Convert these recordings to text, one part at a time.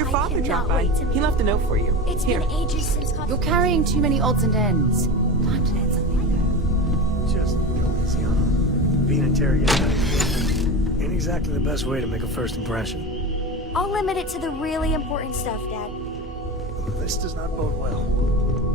Your I father dropped cannot by. wait to He meet left a note for you. It's Here. been ages since You're carrying too many odds and ends. Time to let something Just go easy on him. Being interrogated ain't exactly the best way to make a first impression. I'll limit it to the really important stuff, Dad. This does not bode well.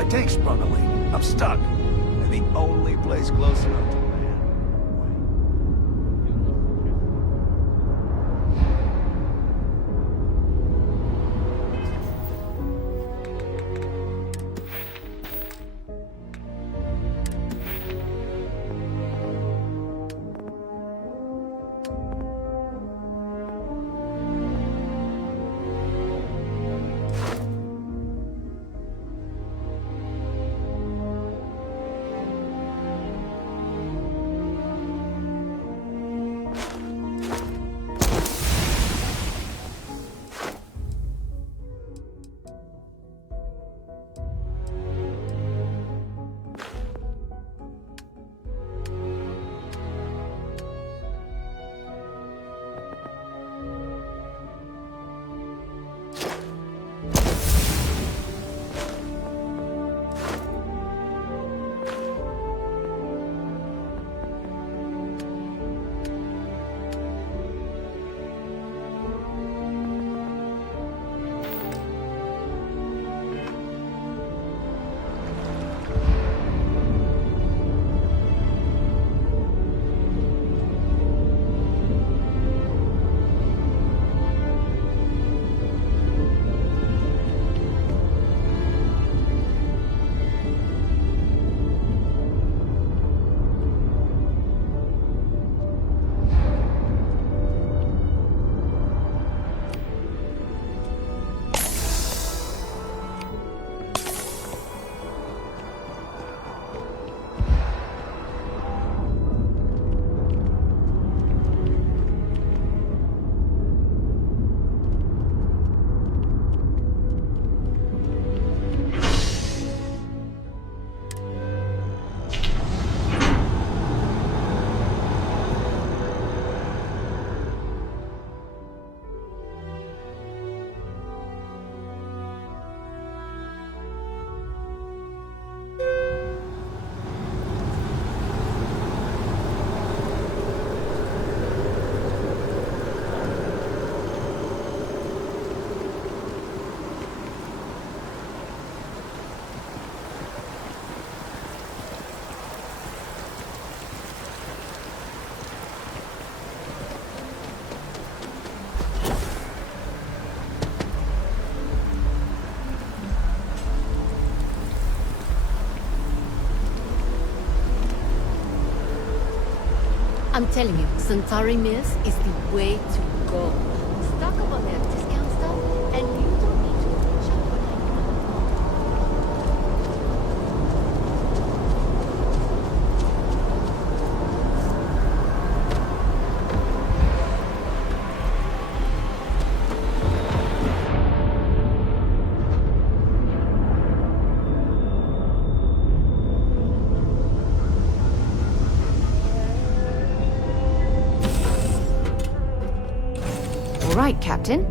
My tank sprung a leak. I'm stuck. And the only place close enough to land. I'm telling you, Centauri Mills is the way to go. Stock up on their discount stuff, and you don't need to shop All right, Captain.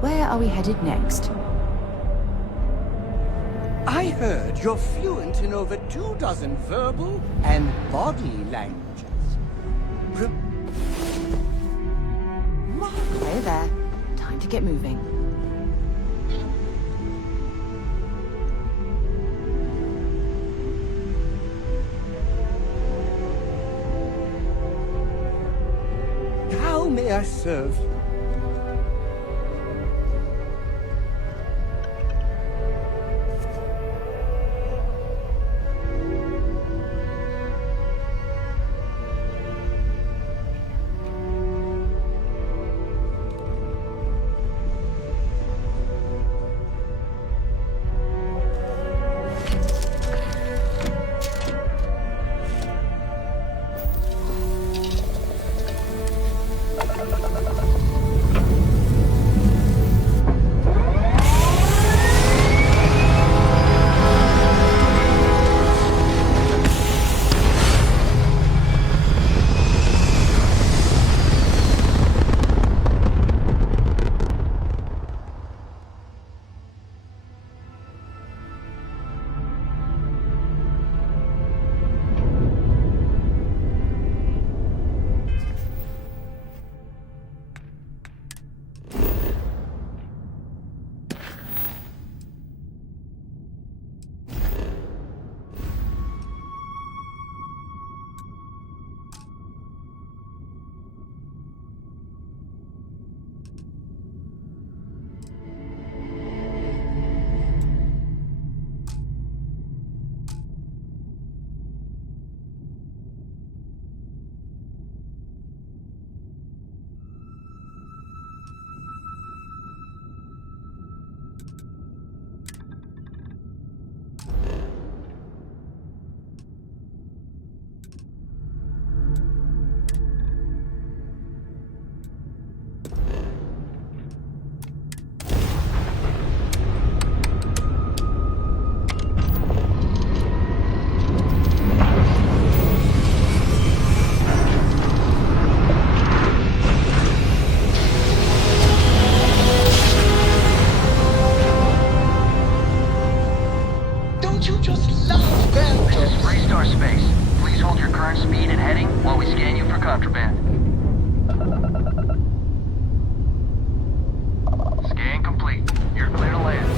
Where are we headed next? I heard you're fluent in over 24 verbal and body languages. Hey there. Time to get moving. How may I serve you? Don't you just love them? This is Freestar Space. Please hold your current speed and heading while we scan you for contraband. Scan complete. You're clear to land.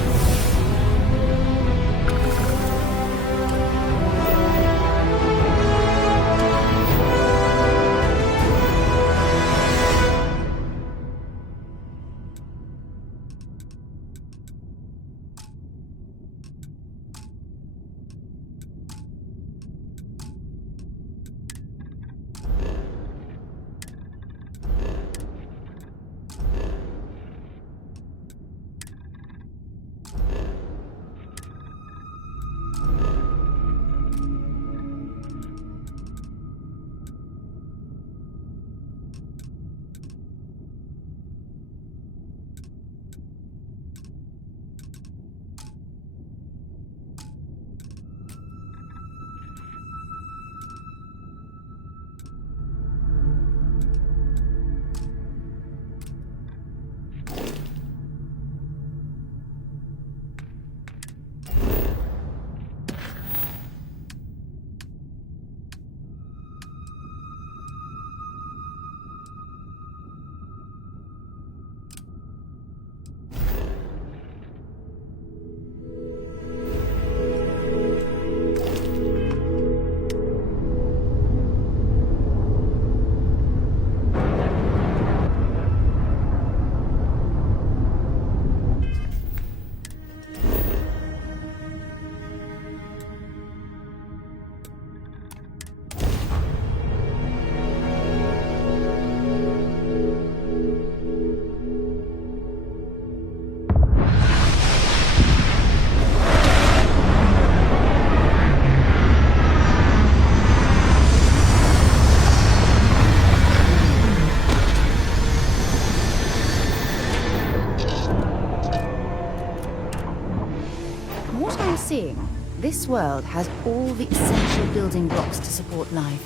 This world has all the essential building blocks to support life.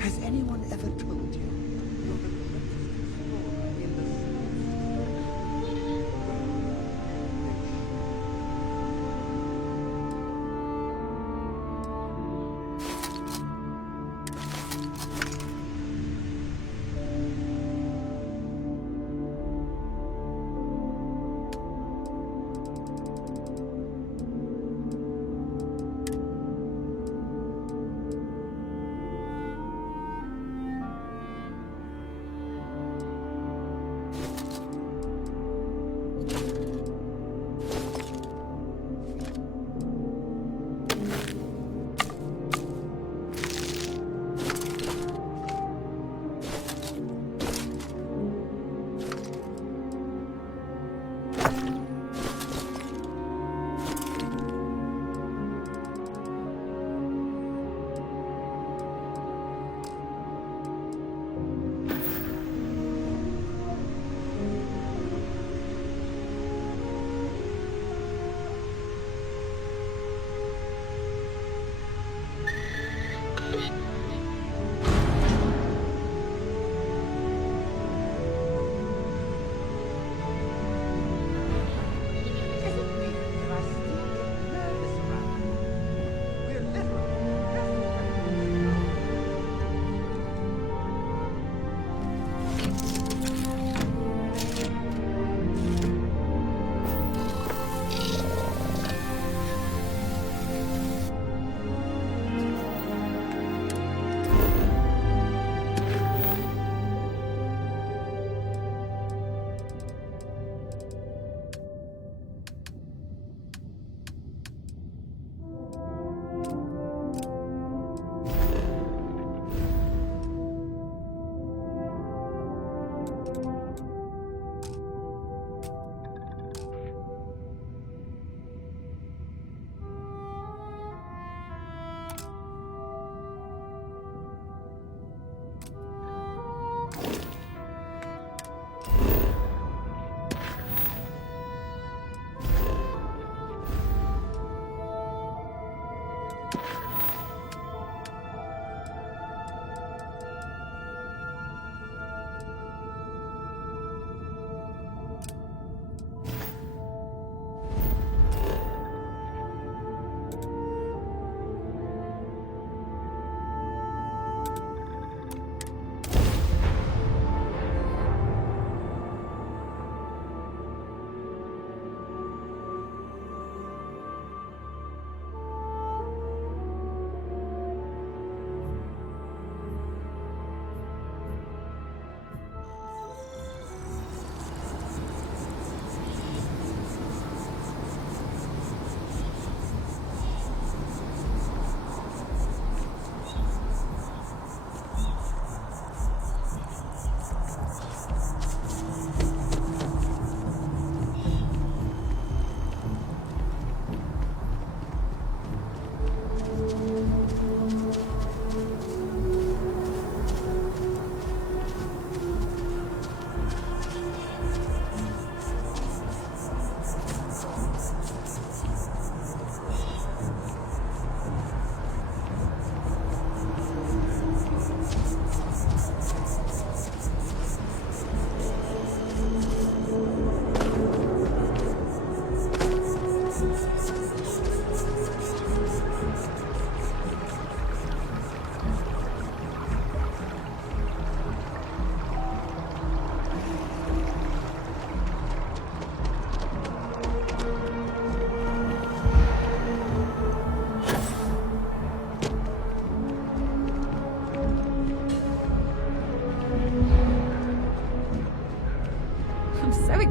Has anyone ever told you you're the greatest explorer in the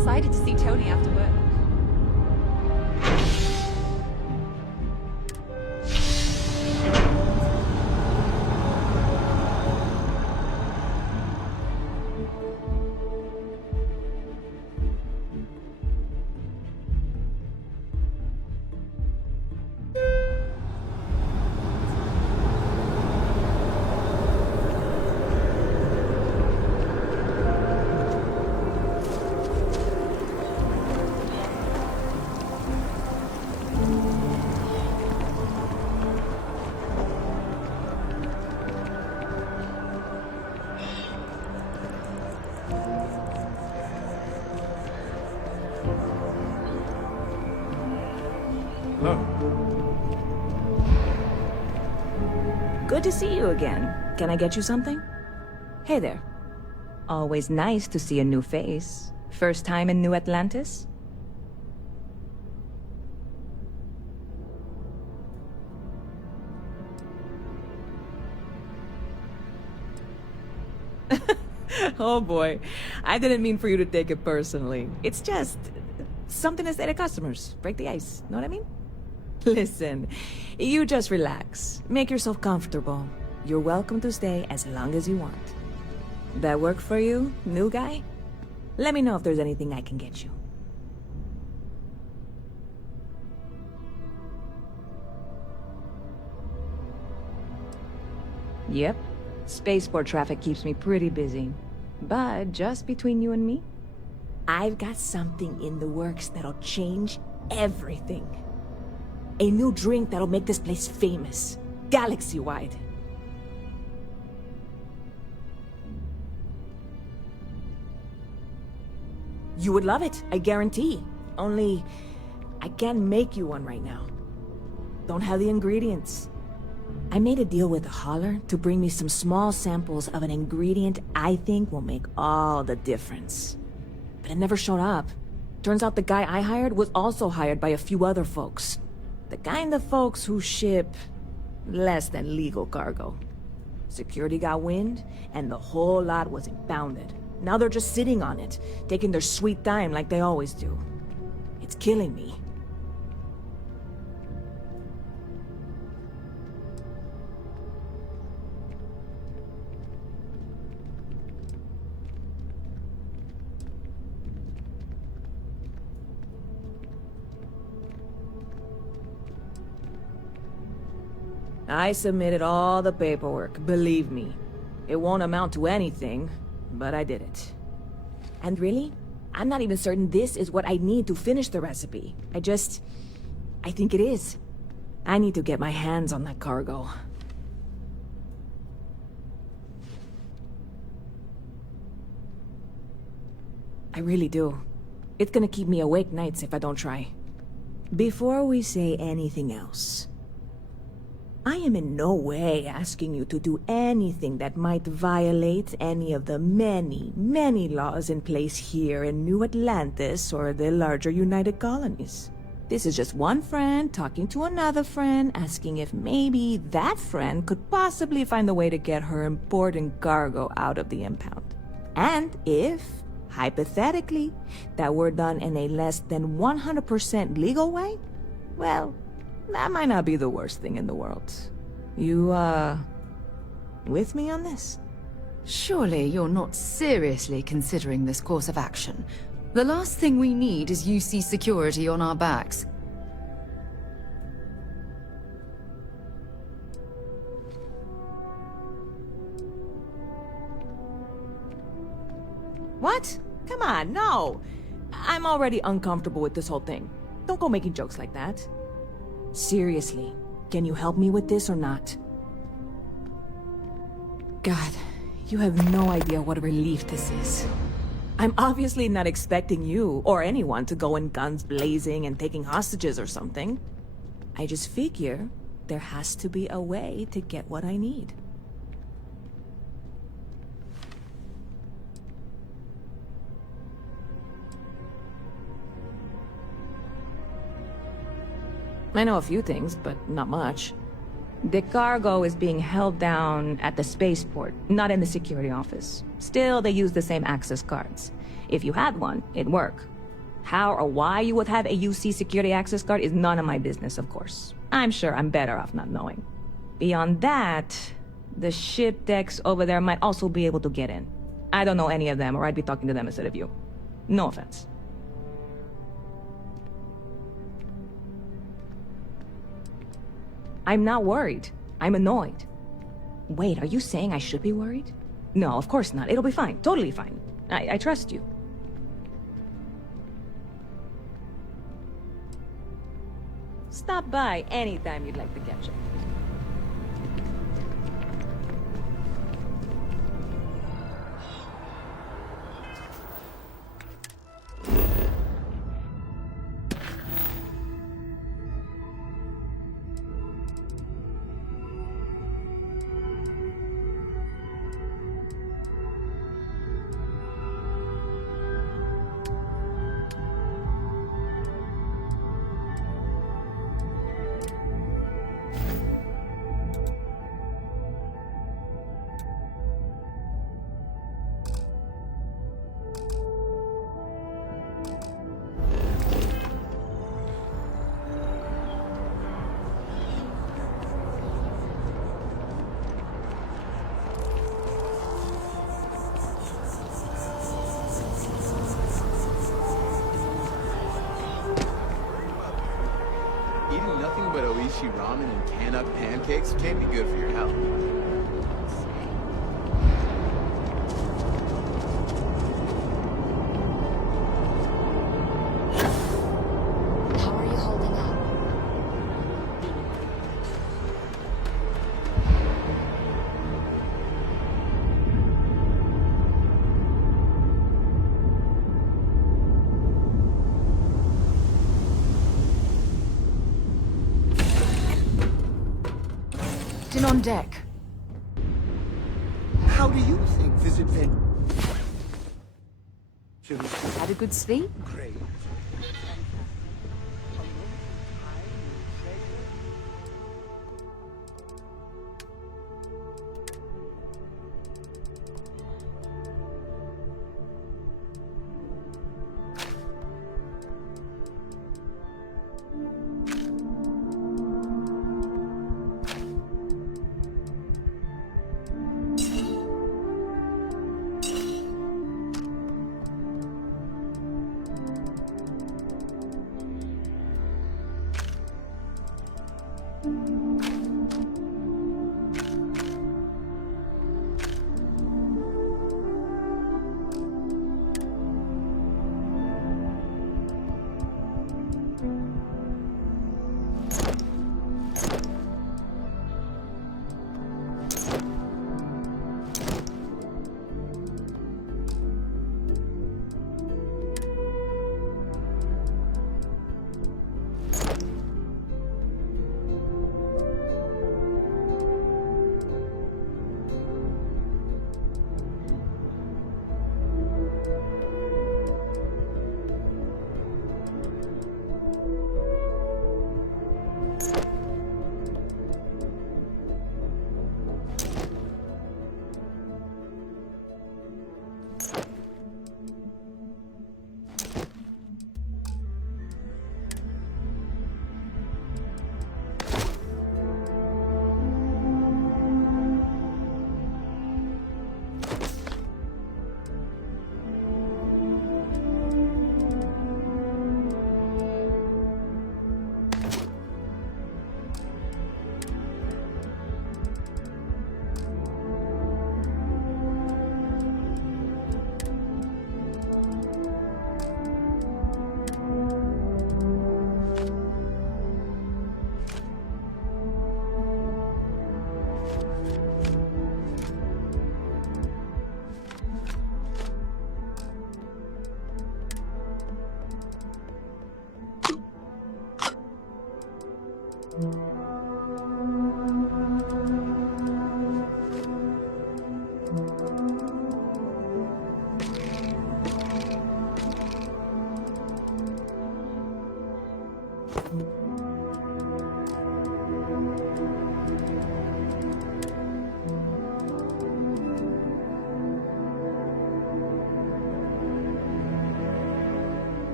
excited to see Tony after work. Good to see you again. Can I get you something? Hey there. Always nice to see a new face. First time in New Atlantis? Oh boy, I didn't mean for you to take it personally. It's just something to say to customers. Break the ice, know what I mean? Listen, you just relax. Make yourself comfortable. You're welcome to stay as long as you want. That work for you, new guy? Let me know if there's anything I can get you. Yep. Spaceport traffic keeps me pretty busy. But just between you and me, I've got something in the works that'll change everything. A new drink that'll make this place famous, galaxy-wide. You would love it, I guarantee. Only, I can't make you one right now. Don't have the ingredients. I made a deal with a hauler to bring me some small samples of an ingredient I think will make all the difference. But it never showed up. Turns out the guy I hired was also hired by a few other folks. The kind of folks who ship less than legal cargo. Security got wind, and the whole lot was impounded. Now they're just sitting on it, taking their sweet time like they always do. It's killing me. I submitted all the paperwork, believe me. It won't amount to anything, but I did it. And really, I'm not even certain this is what I need to finish the recipe. I think it is. I need to get my hands on that cargo. I really do. It's gonna keep me awake nights if I don't try. Before we say anything else, I am in no way asking you to do anything that might violate any of the many, many laws in place here in New Atlantis or the larger United Colonies. This is just one friend talking to another friend, asking if maybe that friend could possibly find a way to get her important cargo out of the impound. And if, hypothetically, that were done in a less than 100% legal way, well, that might not be the worst thing in the world. You, with me on this? Surely you're not seriously considering this course of action. The last thing we need is UC security on our backs. What? Come on, no! I'm already uncomfortable with this whole thing. Don't go making jokes like that. Seriously, can you help me with this or not? God, you have no idea what a relief this is. I'm obviously not expecting you or anyone to go in guns blazing and taking hostages or something. I just figure there has to be a way to get what I need. I know a few things, but not much. The cargo is being held down at the spaceport, not in the security office. Still, they use the same access cards. If you had one, it'd work. How or why you would have a UC security access card is none of my business, of course. I'm sure I'm better off not knowing. Beyond that, the ship decks over there might also be able to get in. I don't know any of them, or I'd be talking to them instead of you. No offense. I'm not worried. I'm annoyed. Wait, are you saying I should be worried? No, of course not. It'll be fine. Totally fine. I trust you. Stop by anytime you'd like to catch up. Eating nothing but Oishi ramen and can-up pancakes can't be good for your health. How are you holding up? Captain on deck. How do you think this adventure Had a good sleep? great?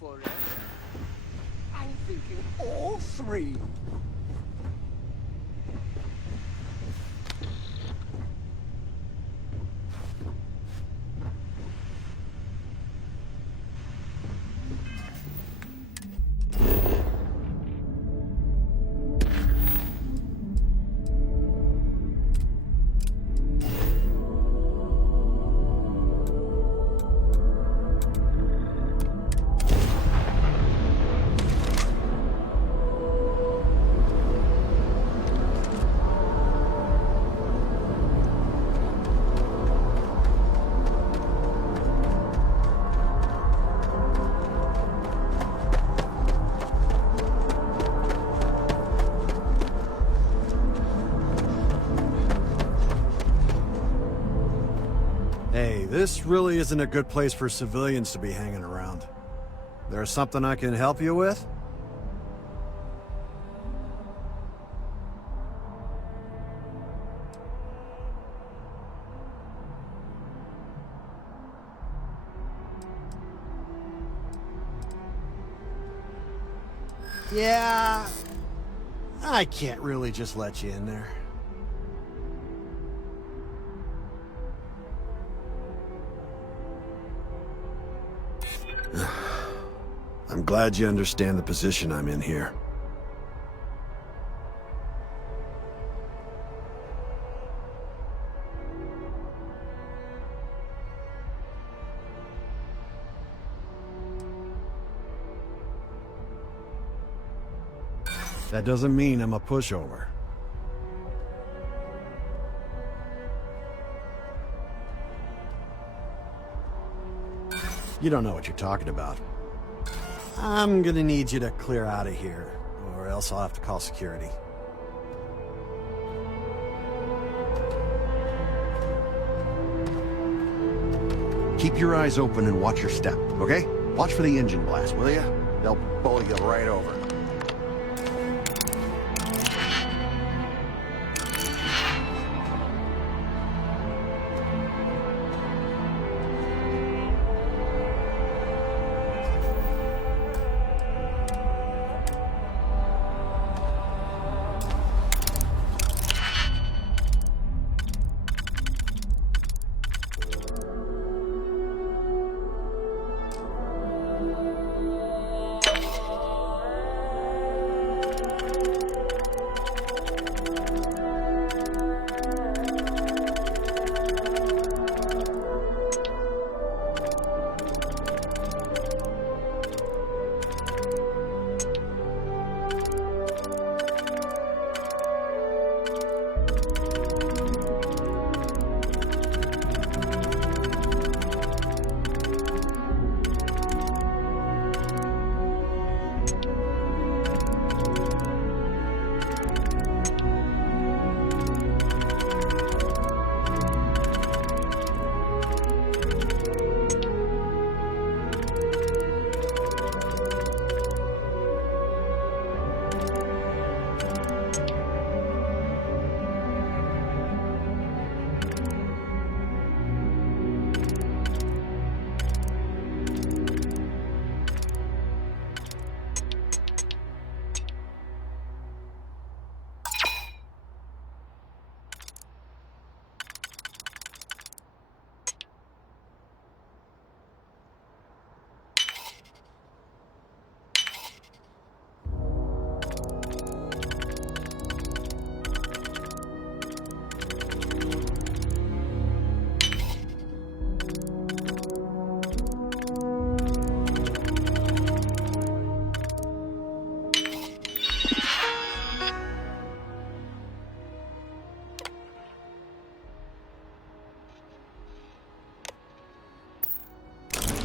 Forever? I'm thinking all three. This really isn't a good place for civilians to be hanging around. There's something I can help you with? Yeah, I can't really just let you in there. I'm glad you understand the position I'm in here. That doesn't mean I'm a pushover. You don't know what you're talking about. I'm gonna need you to clear out of here, or else I'll have to call security. Keep your eyes open and watch your step, okay? Watch for the engine blast, will ya? They'll bully you right over.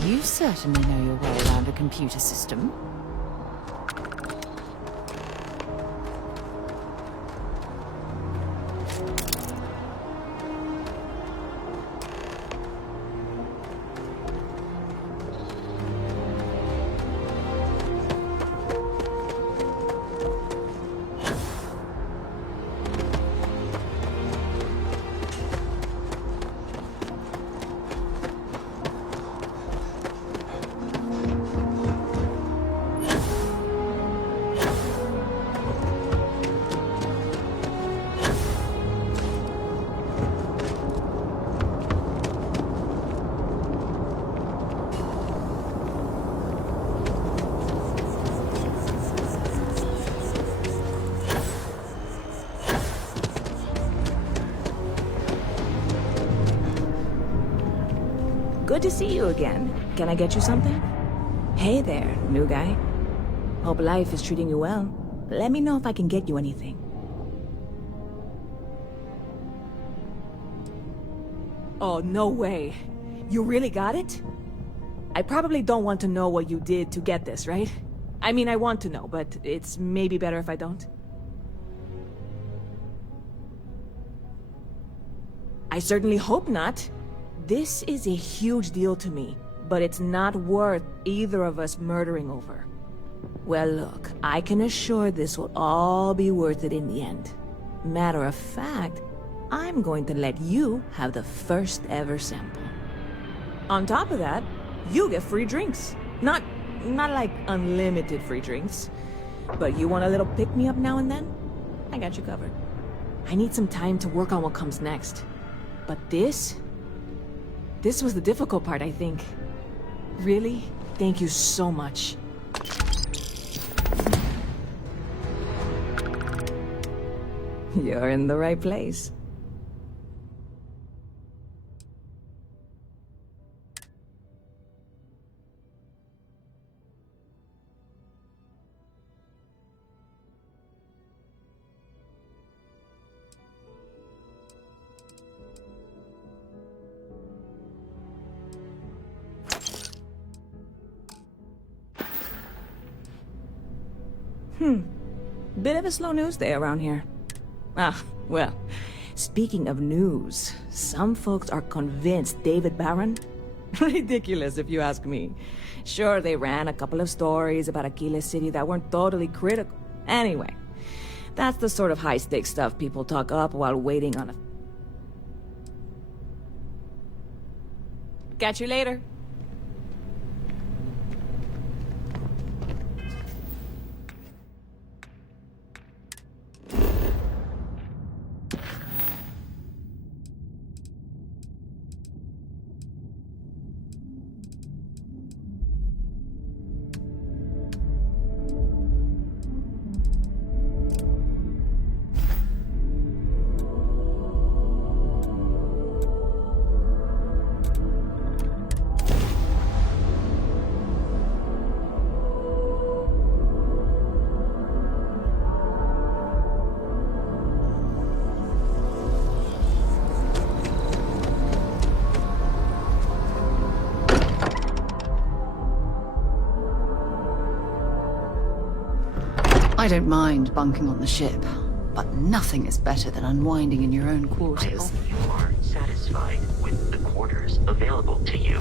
You certainly know your way around a computer system. Good to see you again. Can I get you something? Hey there, new guy. Hope life is treating you well. Let me know if I can get you anything. Oh, no way. You really got it? I probably don't want to know what you did to get this, right? I mean, I want to know, but it's maybe better if I don't. I certainly hope not. This is a huge deal to me, but it's not worth either of us murdering over. Well, look, I can assure this will all be worth it in the end. Matter of fact, I'm going to let you have the first ever sample. On top of that, you get free drinks. Not like unlimited free drinks. But you want a little pick-me-up now and then? I got you covered. I need some time to work on what comes next. But this was the difficult part, I think. Really, thank you so much. You're in the right place. Bit of a slow news day around here. Ah, well, speaking of news, some folks are convinced David Barron? Ridiculous if you ask me. Sure, they ran a couple of stories about Aquila City that weren't totally critical. Anyway, that's the sort of high-stakes stuff people talk up while waiting on a... Catch you later. I don't mind bunking on the ship, but nothing is better than unwinding in your own I quarters. hope you are satisfied with the quarters available to you.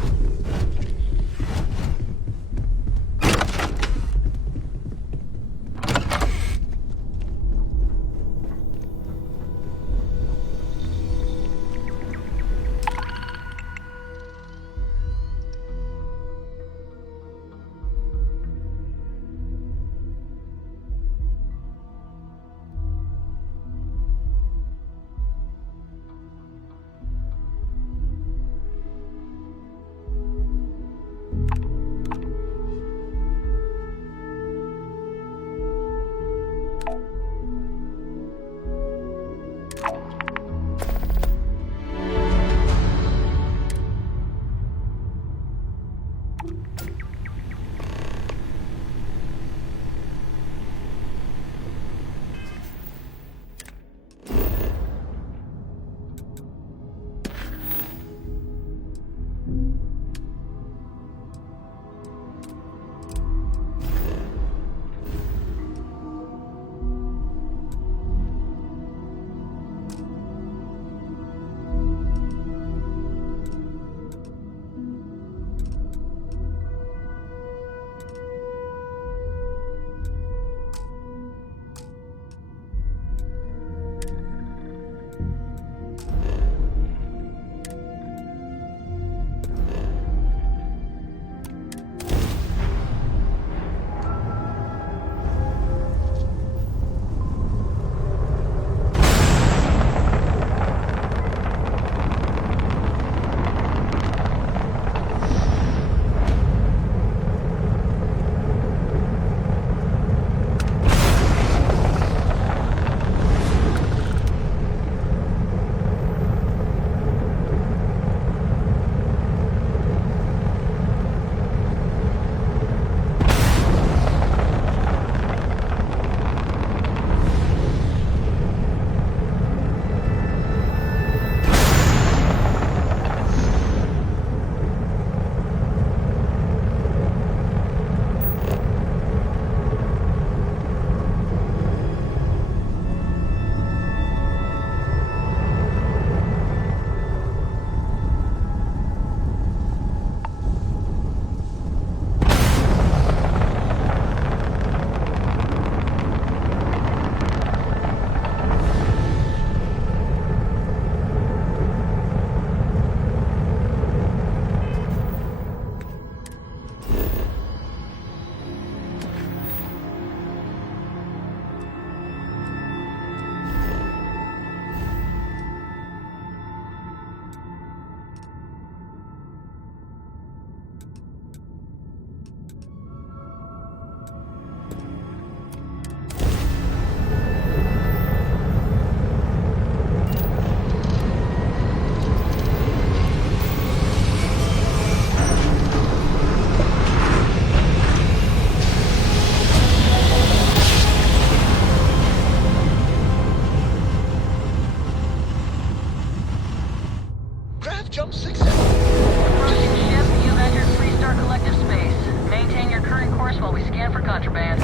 while we scan for contraband.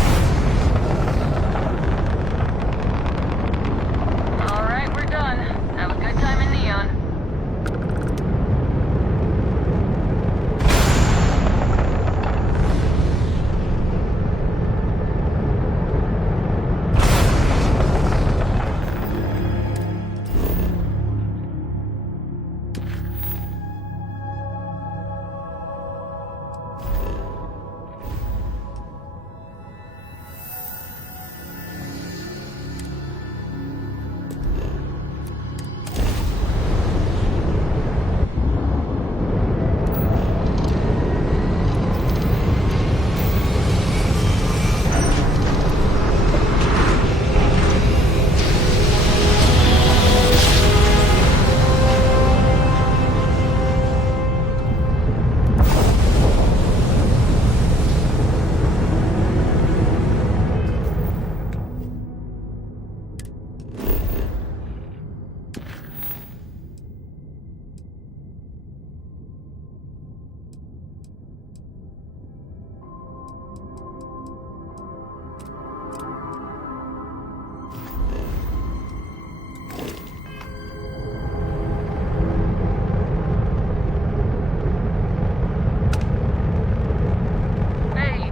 Alright, we're done. Have a good time in Neon.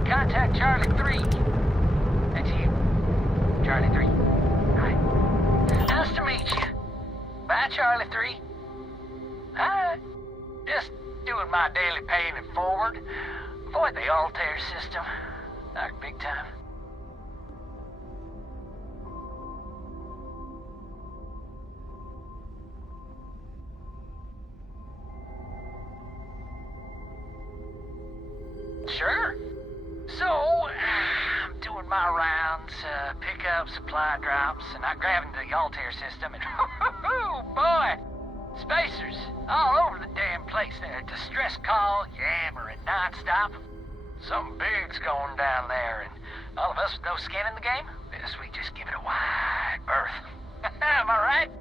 Contact Charlie 3. That's you. Charlie 3. Hi. Nice to meet you. Bye, Charlie 3. Hi. Just doing my daily paying it forward. Avoid the Altair system. Like big time. Sure. So, I'm doing my rounds, pick up supply drops, and I'm grabbing the Altair system, and oh boy! Spacers all over the damn place there. Distress call, yammering nonstop. Something big's going down there, and all of us with no skin in the game, best we just give it a wide berth. Am I right?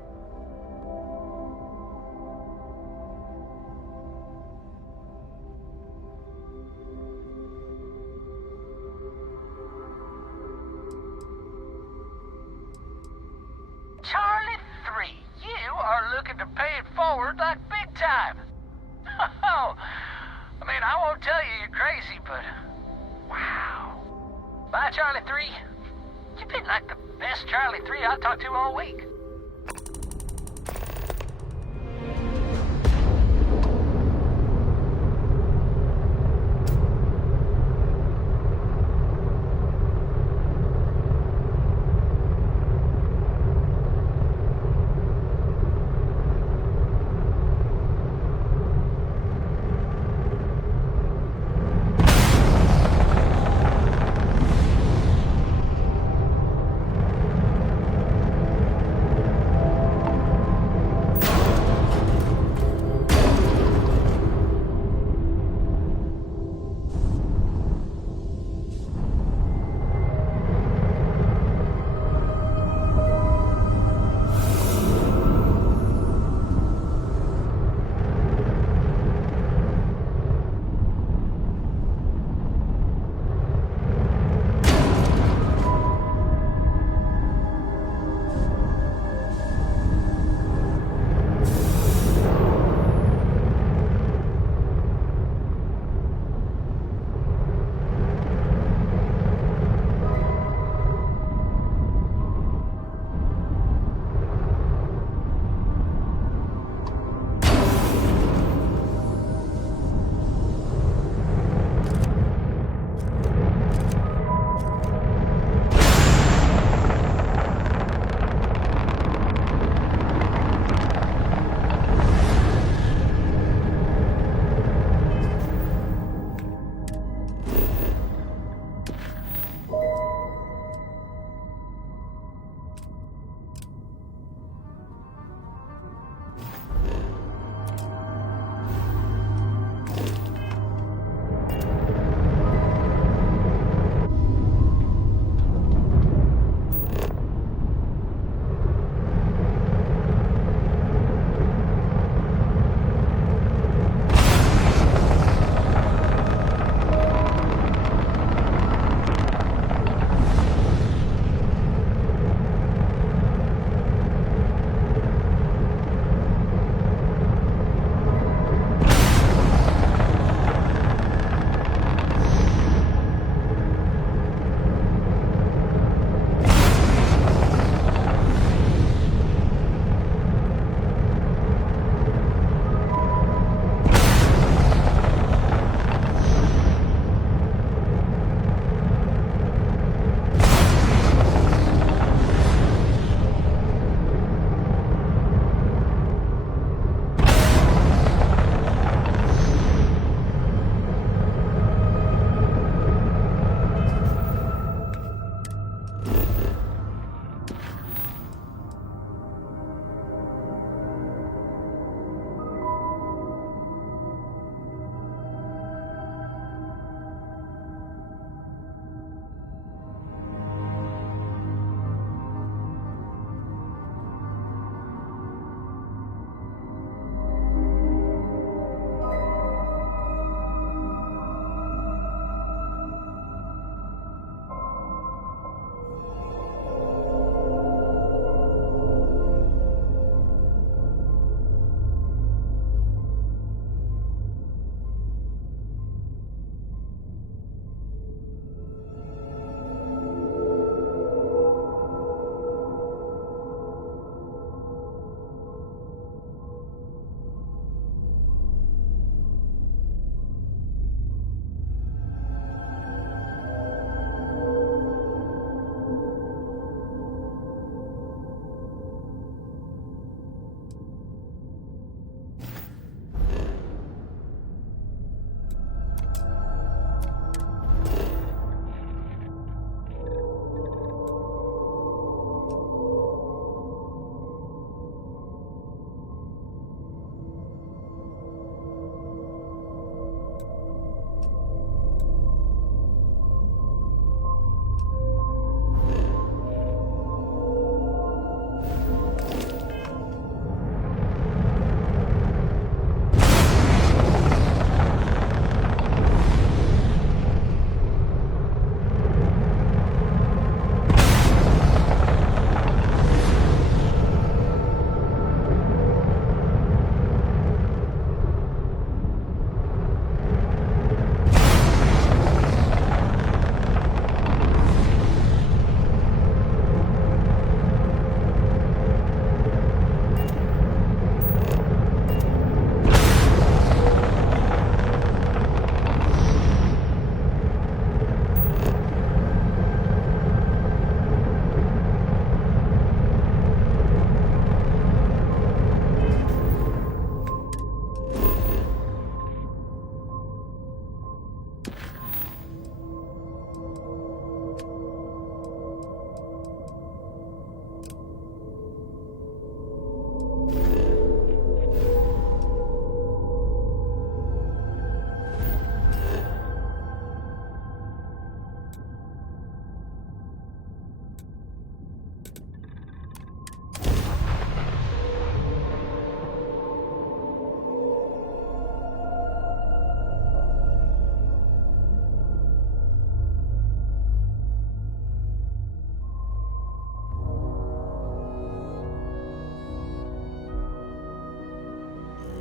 Charlie 3, you are looking to pay it forward like big time. Oh, I mean, I won't tell you you're crazy, but wow. Bye, Charlie 3. You've been like the best Charlie 3 I've talked to all week.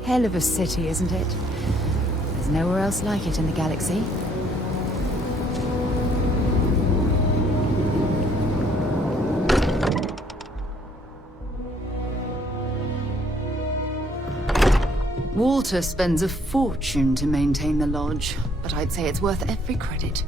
hell of a city, isn't it? There's nowhere else like it in the galaxy. Walter spends a fortune to maintain the lodge, but I'd say it's worth every credit.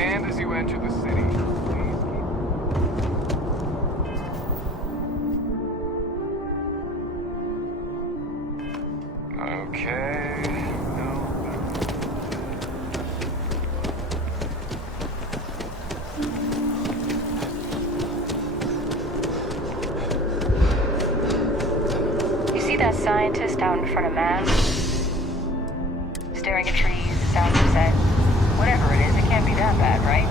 As you enter the city, okay. You see that scientist out in front of Matt? Staring at trees, sounds upset. Whatever it is, it can't be that bad, right?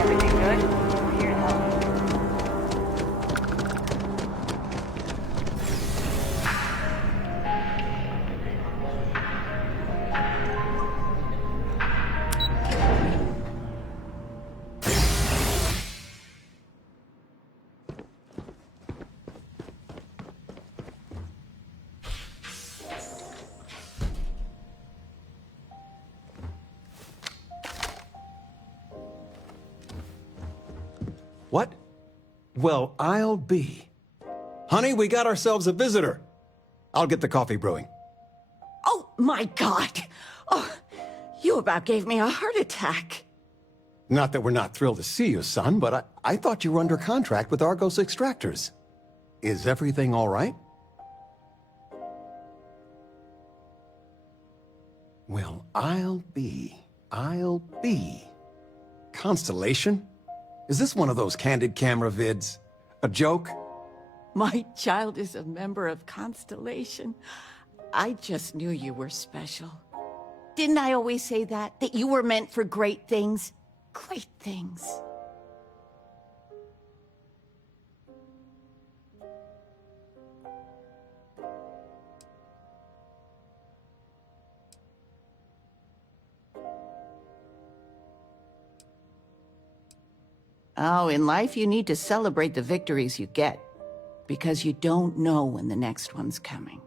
Everything good? We're here to help. What? Well, I'll be. Honey, we got ourselves a visitor. I'll get the coffee brewing. Oh, my God. Oh, you about gave me a heart attack. Not that we're not thrilled to see you, son, but I thought you were under contract with Argos Extractors. Is everything all right? Well, I'll be. Constellation? Is this one of those candid camera vids? A joke? My child is a member of Constellation. I just knew you were special. Didn't I always say that? That you were meant for great things? Great things. Oh, in life you need to celebrate the victories you get, because you don't know when the next one's coming.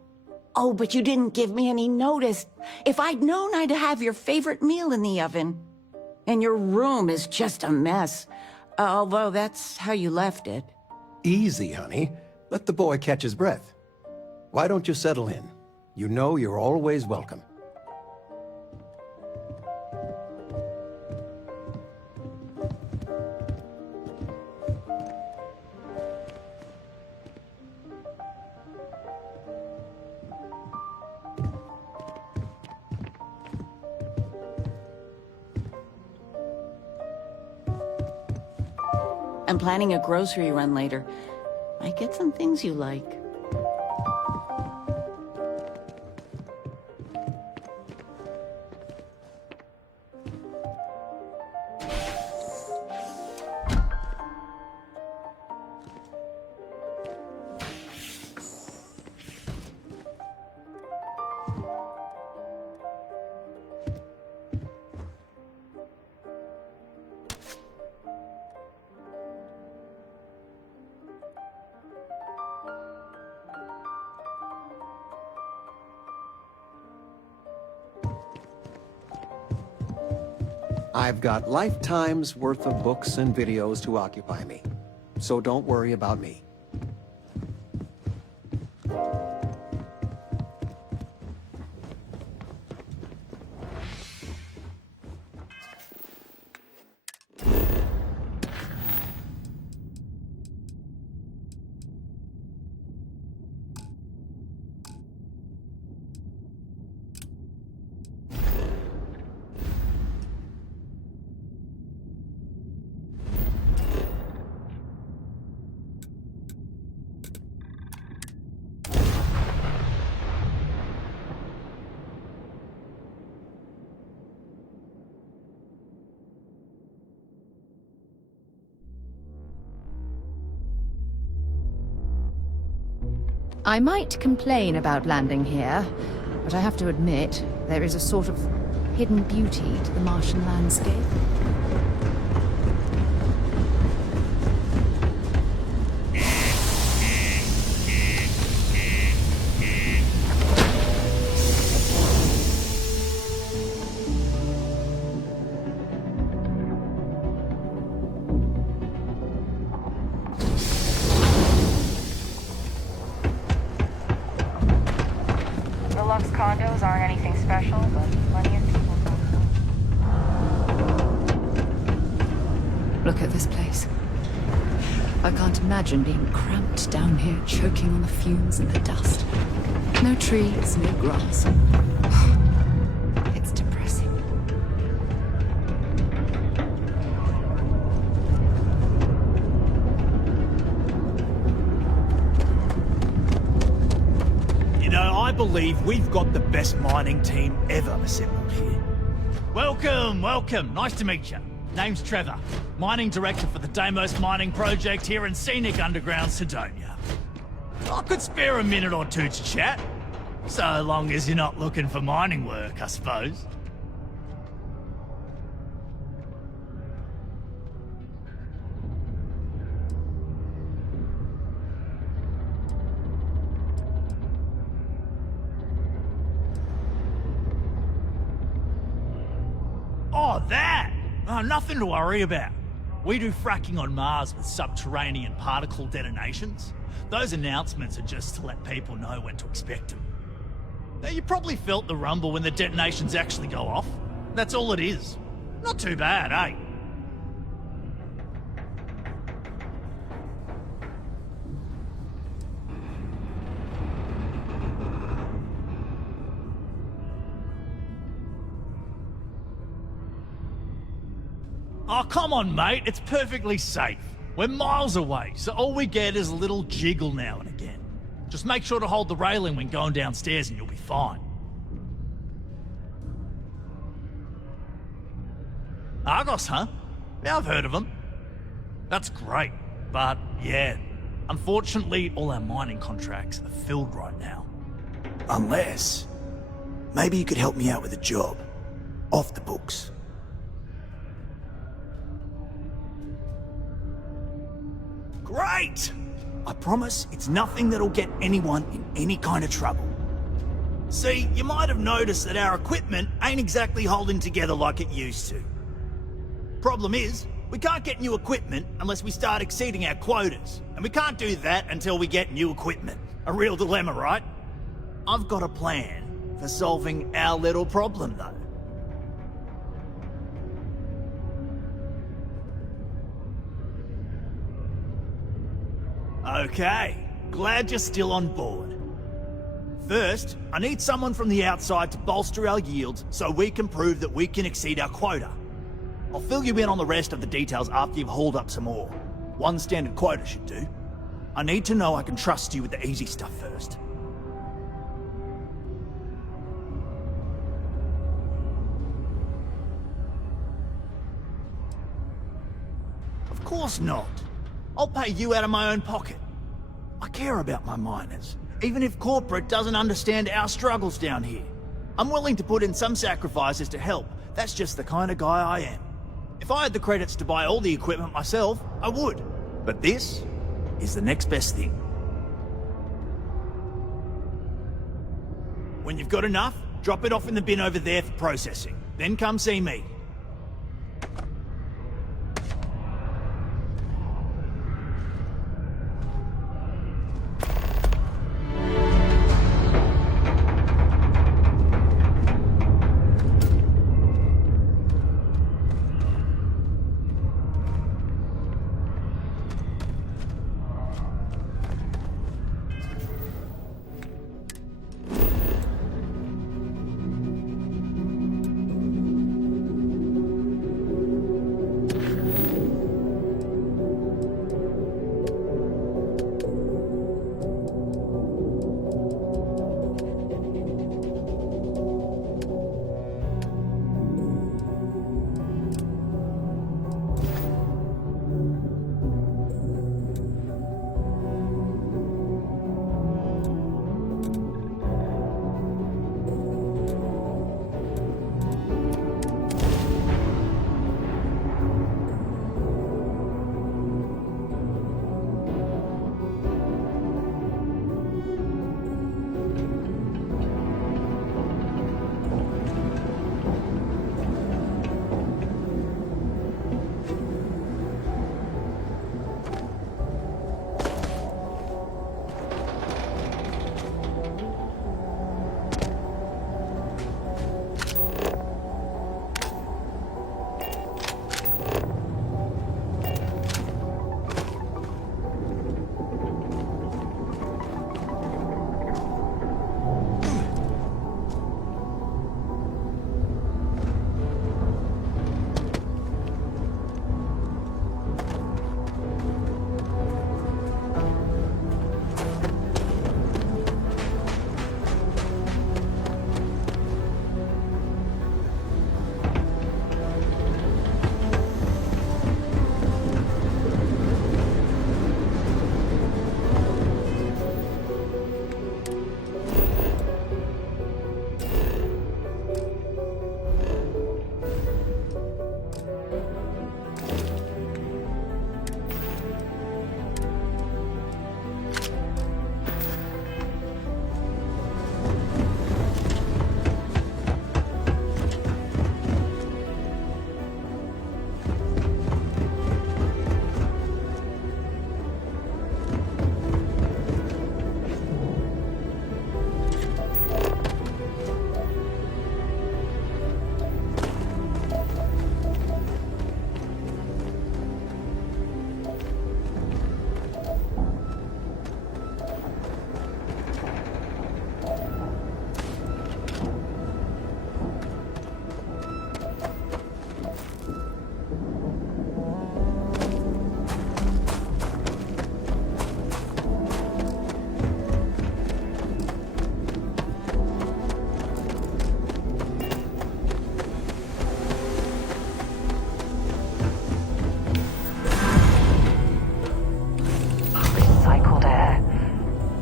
Oh, but you didn't give me any notice. If I'd known I'd have your favorite meal in the oven. And your room is just a mess. Although that's how you left it. Easy, honey. Let the boy catch his breath. Why don't you settle in? You know you're always welcome. I'm planning a grocery run later. Might get some things you like. I've got lifetimes worth of books and videos to occupy me, so don't worry about me. I might complain about landing here, but I have to admit, there is a sort of hidden beauty to the Martian landscape. Deluxe condos aren't anything special, but plenty of people come. Look at this place. I can't imagine being cramped down here, choking on the fumes and the dust. No trees, no grass. It's depressing. You know, I believe we've got the best mining team ever assembled here. Welcome, welcome. Nice to meet you. Name's Trevor, mining director for the Deimos mining project here in scenic underground Sidonia. I could spare a minute or two to chat, so long as you're not looking for mining work, I suppose. Oh, that! Oh, nothing to worry about. We do fracking on Mars with subterranean particle detonations. Those announcements are just to let people know when to expect them. Now, you probably felt the rumble when the detonations actually go off. That's all it is. Not too bad, eh? Oh, come on, mate. It's perfectly safe. We're miles away, so all we get is a little jiggle now and again. Just make sure to hold the railing when going downstairs and you'll be fine. Argos, huh? Yeah, I've heard of them. That's great, but yeah, unfortunately all our mining contracts are filled right now. Unless, maybe you could help me out with a job. Off the books. Great! I promise it's nothing that'll get anyone in any kind of trouble. See, you might have noticed that our equipment ain't exactly holding together like it used to. Problem is, we can't get new equipment unless we start exceeding our quotas. And we can't do that until we get new equipment. A real dilemma, right? I've got a plan for solving our little problem, though. Okay, glad you're still on board. First, I need someone from the outside to bolster our yields so we can prove that we can exceed our quota. I'll fill you in on the rest of the details after you've hauled up some more. One standard quota should do. I need to know I can trust you with the easy stuff first. Of course not. I'll pay you out of my own pocket. I care about my miners, even if corporate doesn't understand our struggles down here. I'm willing to put in some sacrifices to help. That's just the kind of guy I am. If I had the credits to buy all the equipment myself, I would. But this is the next best thing. When you've got enough, drop it off in the bin over there for processing. Then come see me.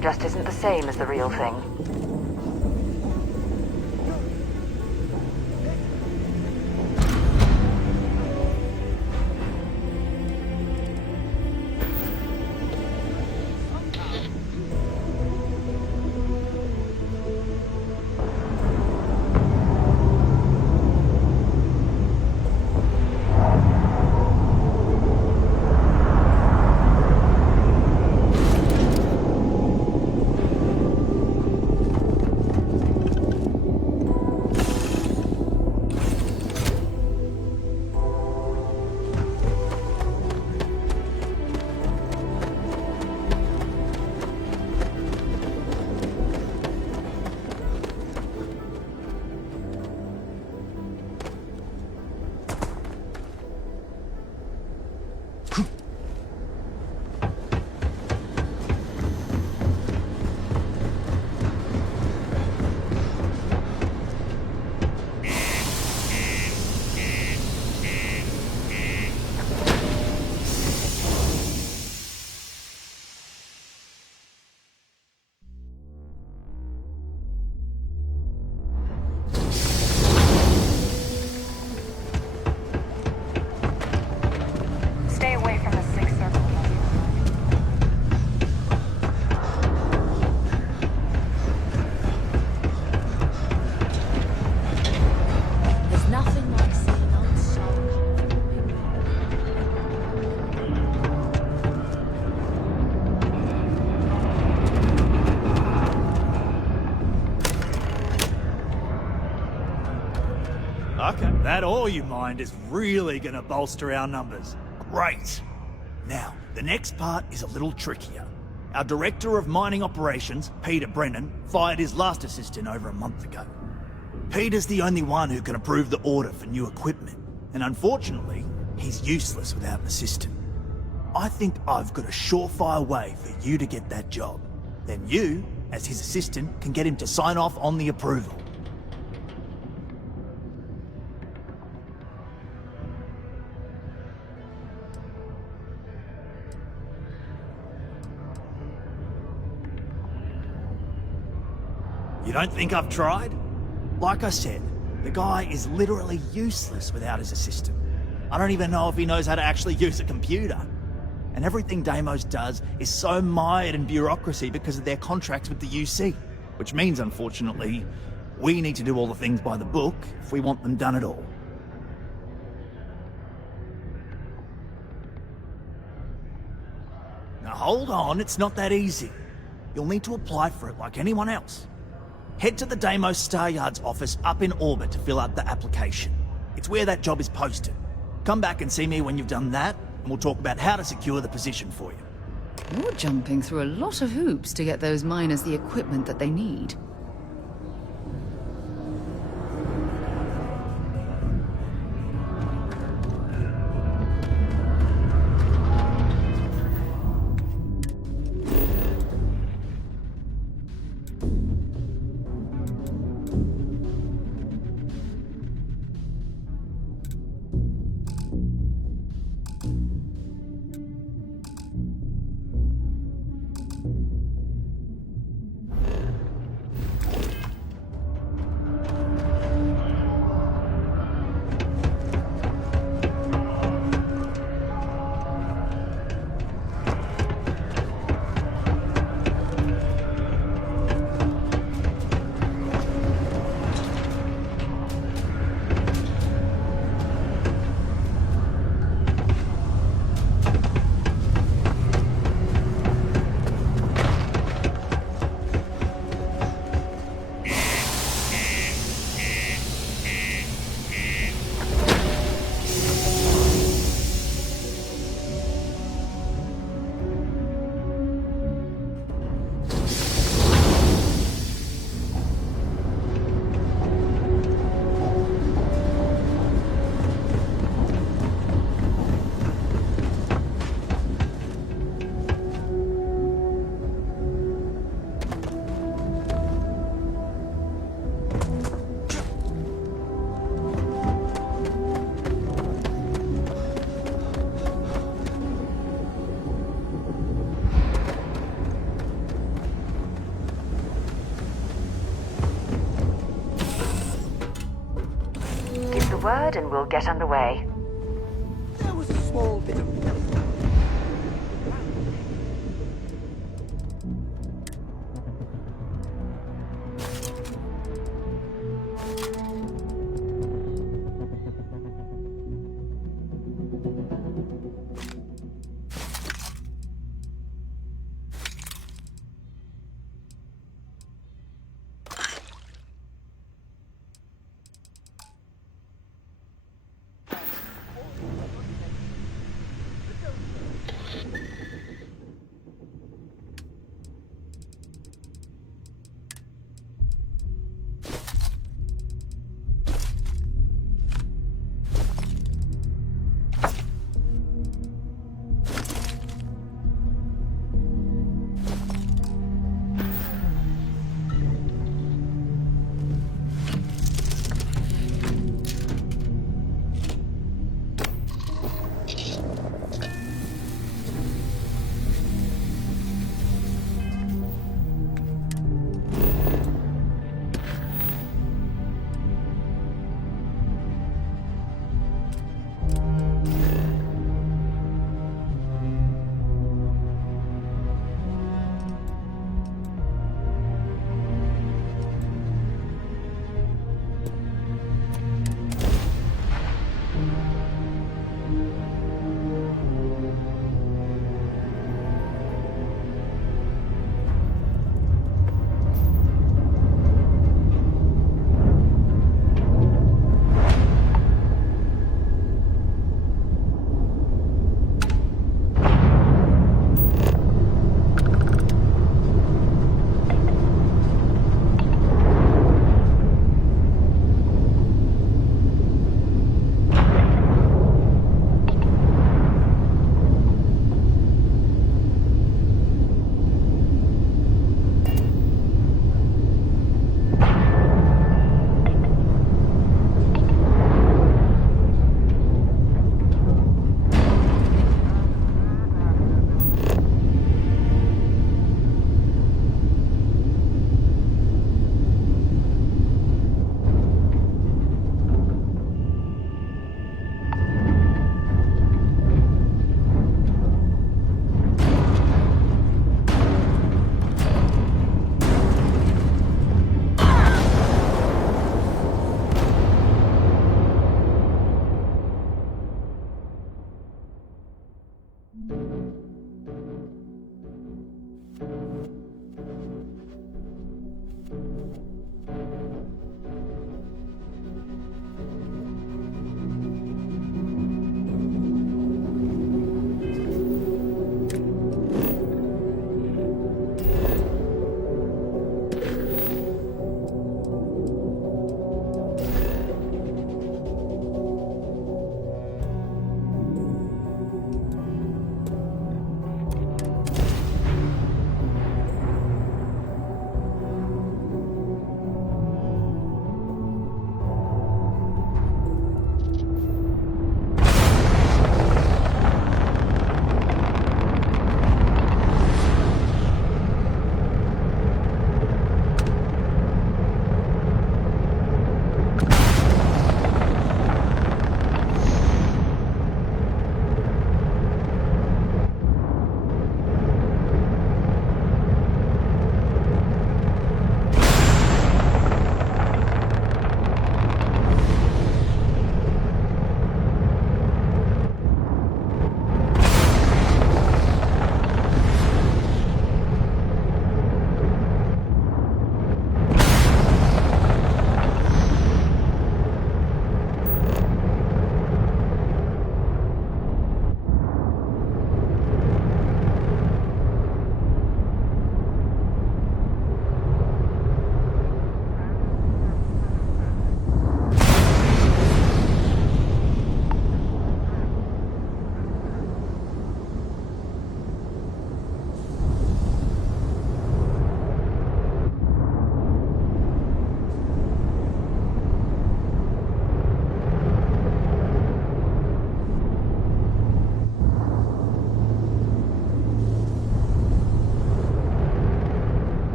Just isn't the same as the real thing. Okay, that all you mind is really gonna bolster our numbers. Great. Now, the next part is a little trickier. Our Director of Mining Operations, Peter Brennan, fired his last assistant over a month ago. Peter's the only one who can approve the order for new equipment, and unfortunately, he's useless without an assistant. I think I've got a surefire way for you to get that job. Then you, as his assistant, can get him to sign off on the approval. You don't think I've tried? Like I said, the guy is literally useless without his assistant. I don't even know if he knows how to actually use a computer. And everything Deimos does is so mired in bureaucracy because of their contracts with the UC. Which means, unfortunately, we need to do all the things by the book if we want them done at all. Now hold on, it's not that easy. You'll need to apply for it like anyone else. Head to the Deimos Star Yard's office up in orbit to fill out the application. It's where that job is posted. Come back and see me when you've done that, and we'll talk about how to secure the position for you. You're jumping through a lot of hoops to get those miners the equipment that they need. Word and we'll get underway. There was a small bit of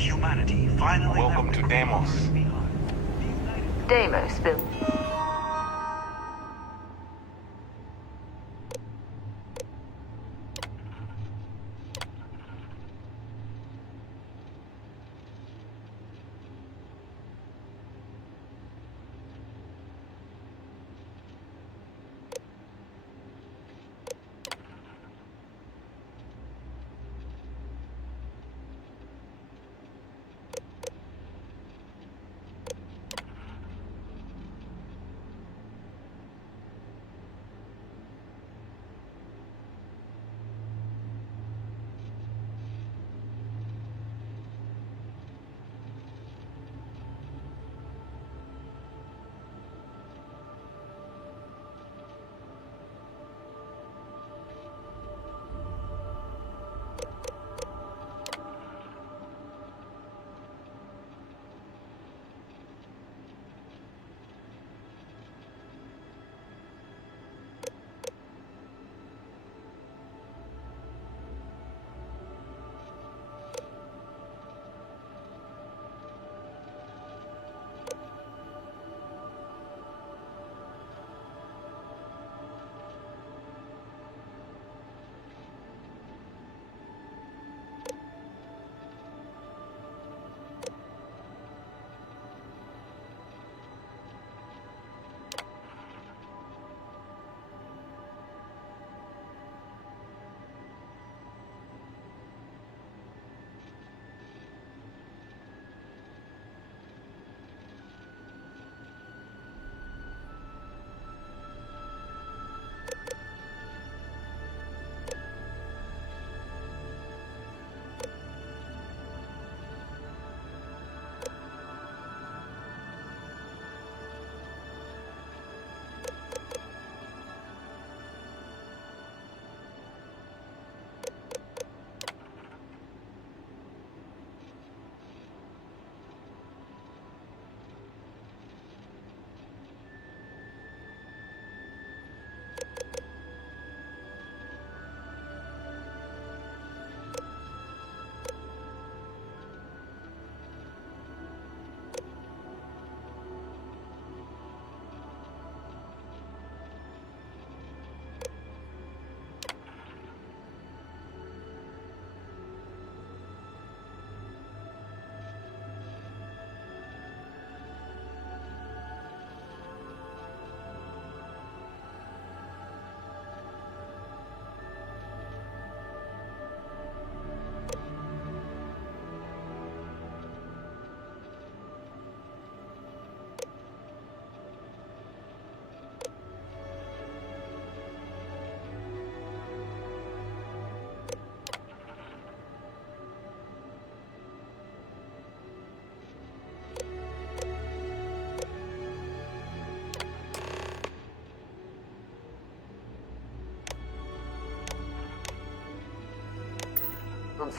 Humanity finally. Welcome to Deimos. Deimos, Bill.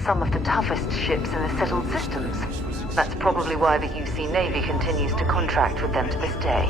Some of the toughest ships in the settled systems. That's probably why the UC Navy continues to contract with them to this day.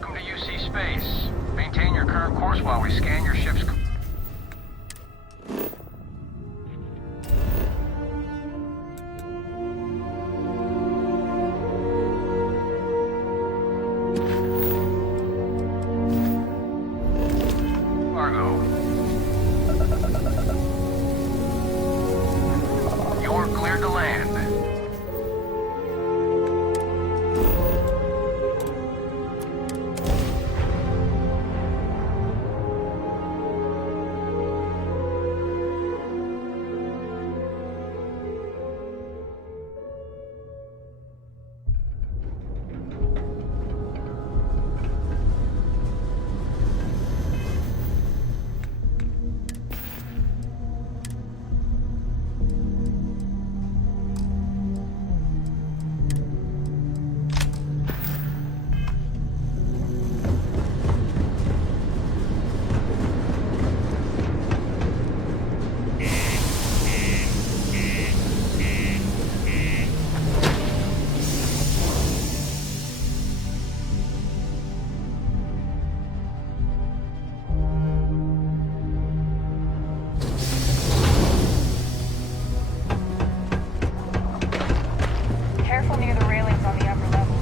welcome to UC Space. Maintain your current course while we scan your ship's... Cargo. You're cleared to land. Careful near the railings on the upper level.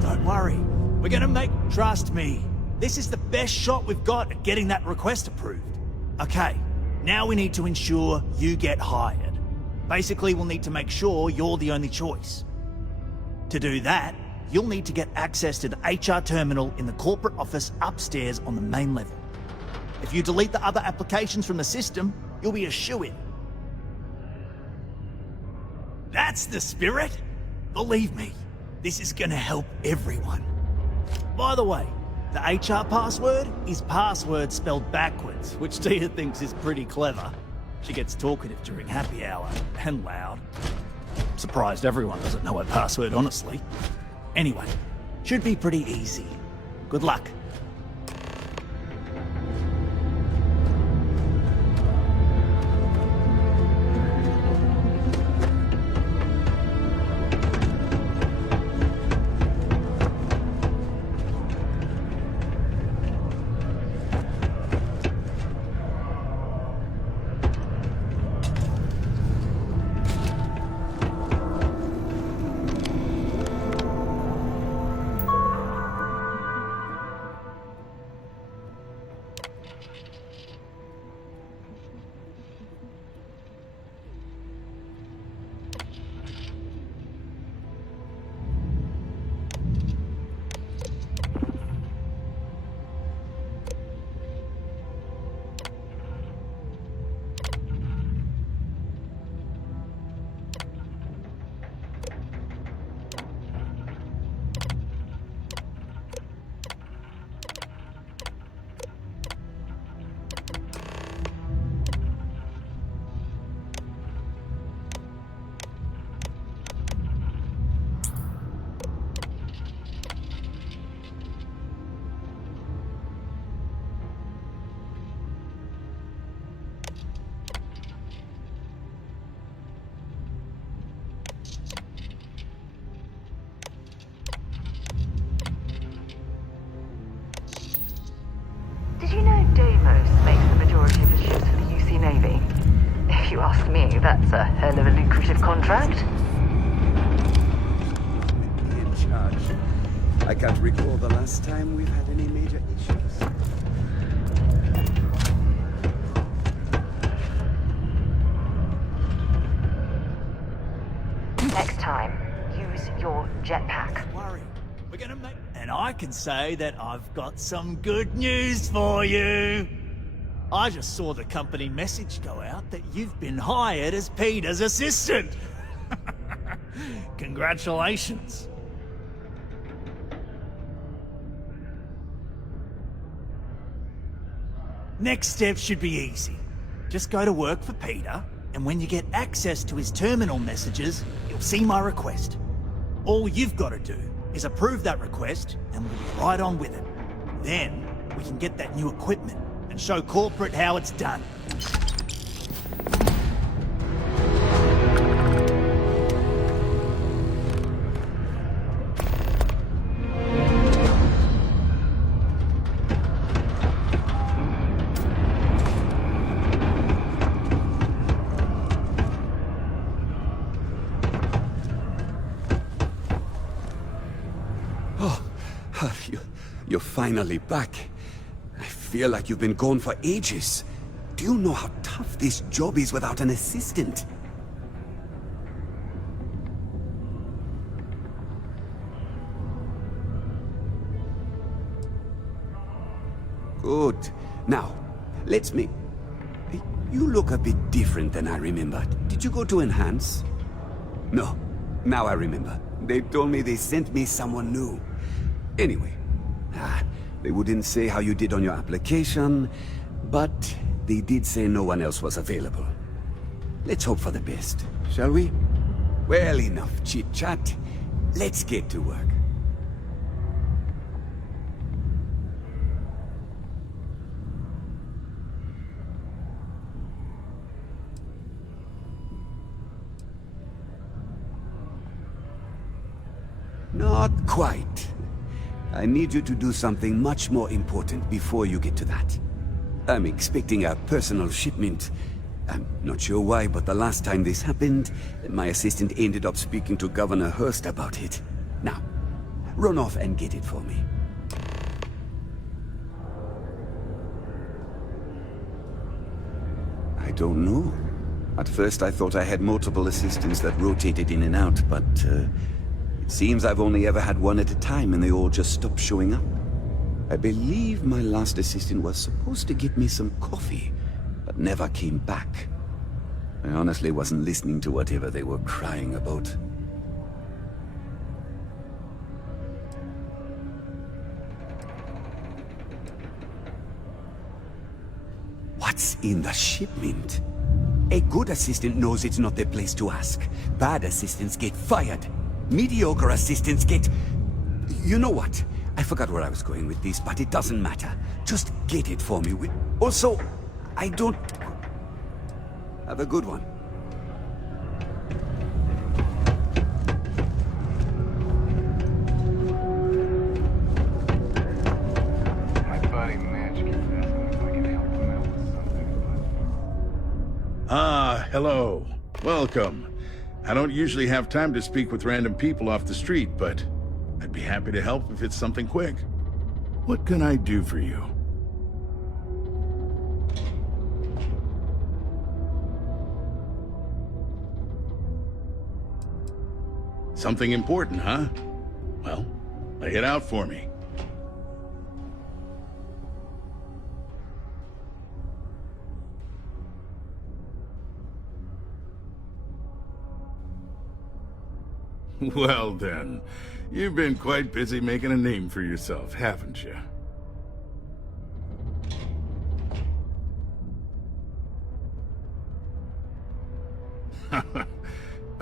Don't worry. We're gonna make... Trust me. This is the best shot we've got at getting that request approved. Okay, now we need to ensure you get hired. Basically, we'll need to make sure you're the only choice. To do that, you'll need to get access to the HR terminal in the corporate office upstairs on the main level. If you delete the other applications from the system, you'll be a shoo-in. That's the spirit! Believe me, this is gonna help everyone. By the way, the HR password is password spelled backwards, which Tia thinks is pretty clever. She gets talkative during happy hour, and loud. Surprised everyone doesn't know her password, honestly. Anyway, should be pretty easy. Good luck. Did you know Deimos makes the majority of the ships for the UC Navy? If you ask me, that's a hell of a lucrative contract. In charge. I can't recall the last time we've had any major issues. Next time, use your jetpack. Don't worry, we're gonna make... And I can say that I've got some good news for you. I just saw the company message go out that you've been hired as Peter's assistant. Congratulations. Next step should be easy. Just go to work for Peter, and when you get access to his terminal messages, you'll see my request. All you've got to do is approve that request, and we'll be right on with it. Then, we can get that new equipment and show corporate how it's done. You're finally back. I feel like you've been gone for ages. Do you know how tough this job is without an assistant? Good. Now, let's meet. You look a bit different than I remembered. Did you go to Enhance? No. Now I remember. They told me they sent me someone new. Anyway, they wouldn't say how you did on your application, but they did say no one else was available. Let's hope for the best, shall we? Well, enough chit-chat. Let's get to work. Not quite. I need you to do something much more important before you get to that. I'm expecting a personal shipment. I'm not sure why, but the last time this happened, my assistant ended up speaking to Governor Hurst about it. Now, run off and get it for me. I don't know. At first I thought I had multiple assistants that rotated in and out, but it seems I've only ever had one at a time and they all just stopped showing up. I believe my last assistant was supposed to get me some coffee, but never came back. I honestly wasn't listening to whatever they were crying about. What's in the shipment? A good assistant knows it's not their place to ask. Bad assistants get fired. Mediocre assistants get... You know what? I forgot where I was going with this, but it doesn't matter. Just get it for me. Also, I don't... Have a good one. My buddy Mitch keeps asking if I can help him out with something. Ah, hello. Welcome. I don't usually have time to speak with random people off the street, but I'd be happy to help if it's something quick. What can I do for you? Something important, huh? Well, lay it out for me. Well then, you've been quite busy making a name for yourself, haven't you?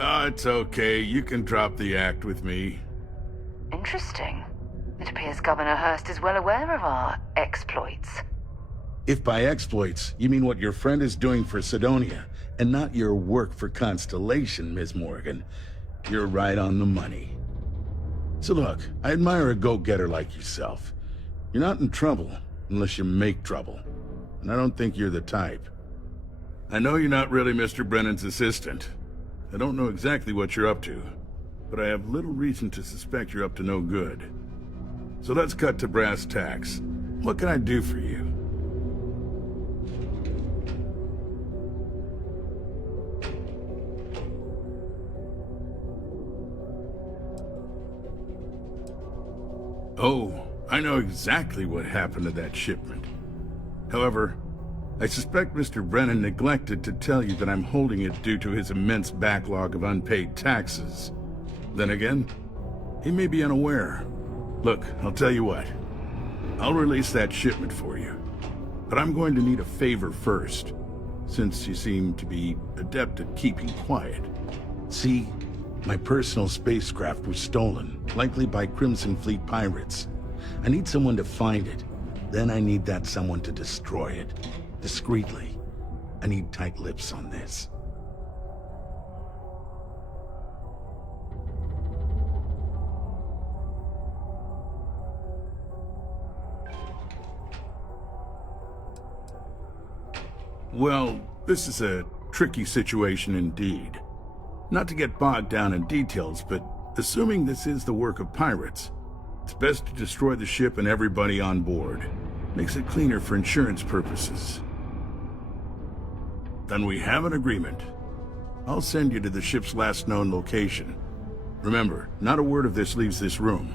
Oh, it's okay. You can drop the act with me. Interesting. It appears Governor Hurst is well aware of our exploits. If by exploits, you mean what your friend is doing for Sidonia, and not your work for Constellation, Ms. Morgan, you're right on the money. So look, I admire a go-getter like yourself. You're not in trouble unless you make trouble. And I don't think you're the type. I know you're not really Mr. Brennan's assistant. I don't know exactly what you're up to, but I have little reason to suspect you're up to no good. So let's cut to brass tacks. What can I do for you? Oh, I know exactly what happened to that shipment. However, I suspect Mr. Brennan neglected to tell you that I'm holding it due to his immense backlog of unpaid taxes. Then again, he may be unaware. Look, I'll tell you what. I'll release that shipment for you. But I'm going to need a favor first, since you seem to be adept at keeping quiet. See, my personal spacecraft was stolen, likely by Crimson Fleet pirates. I need someone to find it Then I need that someone to destroy it. Discreetly. I need tight lips on this. Well, this is a tricky situation indeed. Not to get bogged down in details, but assuming this is the work of pirates, it's best to destroy the ship and everybody on board. Makes it cleaner for insurance purposes. Then we have an agreement. I'll send you to the ship's last known location. Remember, not a word of this leaves this room.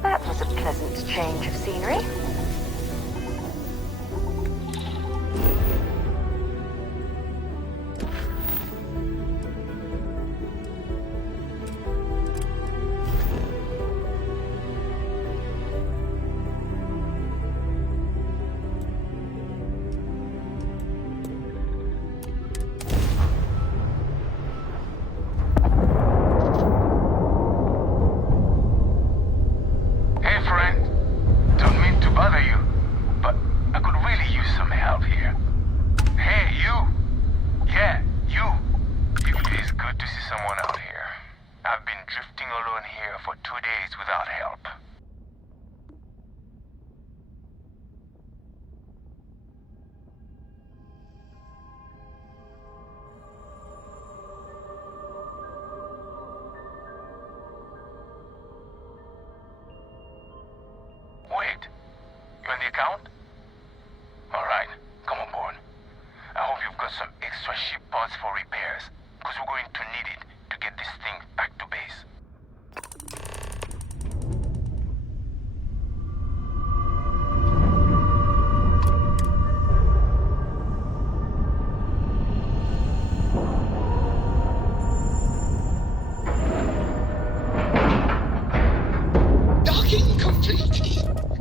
That was a pleasant change of scenery.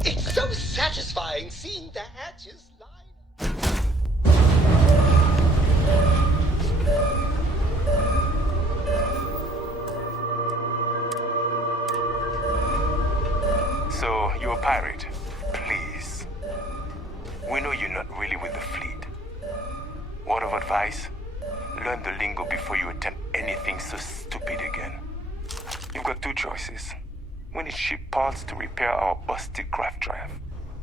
It's so satisfying seeing the hatches line. So, you're a pirate? Please. We know you're not really with the fleet. Word of advice? Learn the lingo before you attempt anything so stupid again. You've got two choices. We need ship parts to repair our busted craft drive.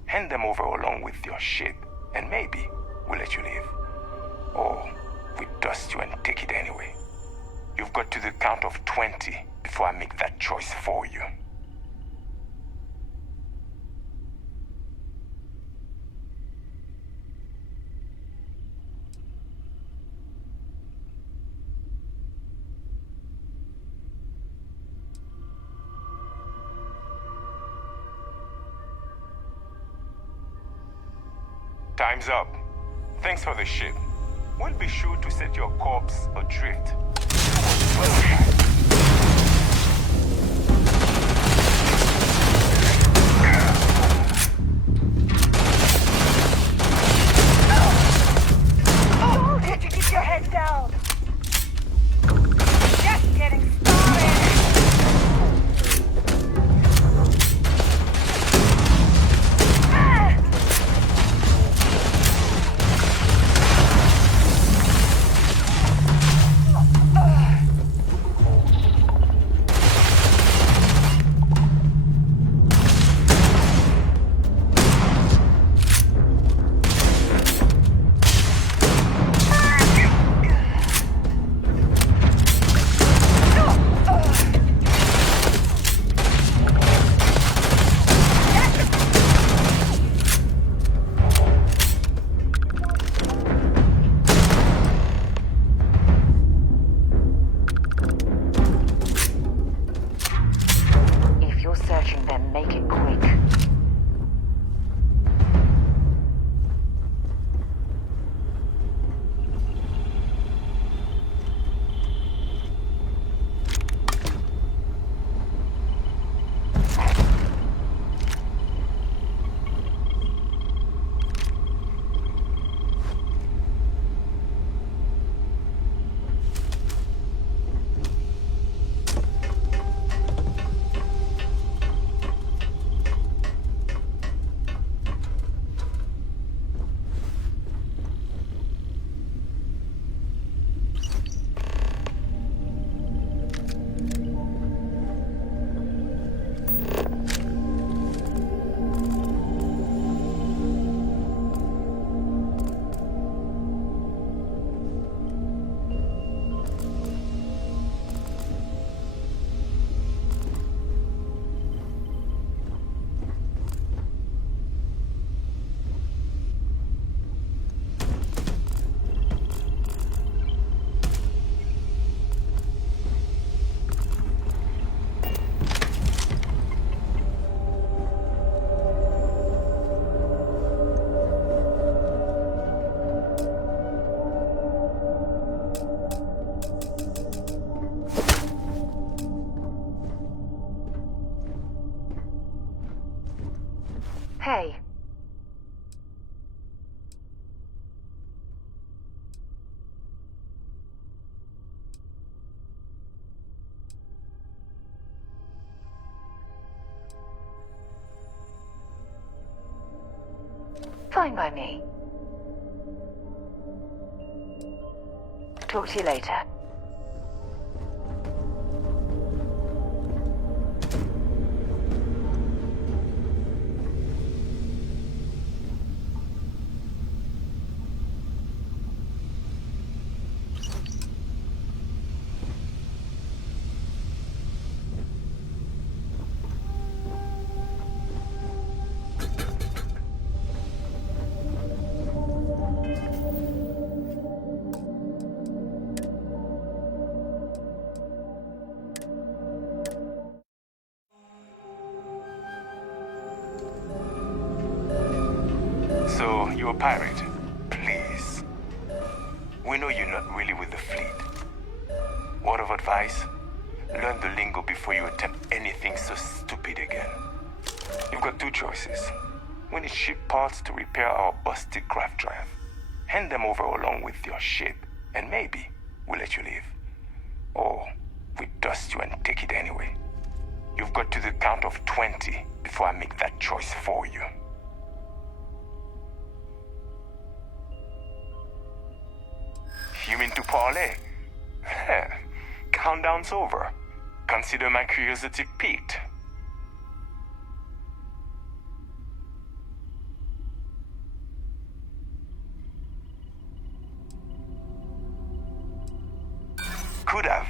Hand them over along with your ship, and maybe we'll let you leave. Or we dust you and take it anyway. You've got to the count of 20 before I make that choice for you. Time's up. Thanks for the ship. We'll be sure to set your corpse adrift. Oh, did you keep your head down? Just getting started. Hey. Fine by me. Talk to you later. So, you're a pirate? Please. We know you're not really with the fleet. Word of advice? Learn the lingo before you attempt anything so stupid again. You've got two choices. We need ship parts to repair our busted craft drive. Hand them over along with your ship, and maybe we'll let you leave. Or we dust you and take it anyway. You've got to the count of 20 before I make that choice for you. You mean to parlay? Countdown's over. Consider my curiosity piqued. Could have,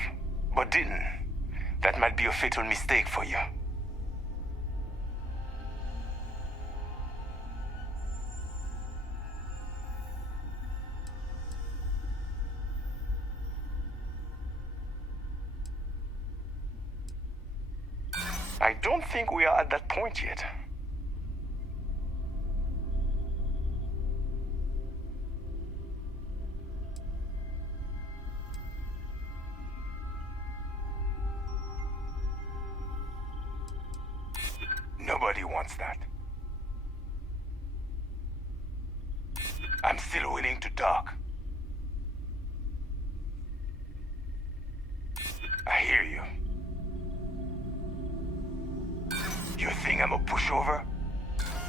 but didn't. That might be a fatal mistake for you. I don't think we are at that point yet. Nobody wants that. I'm still willing to talk. I hear you. You think I'm a pushover?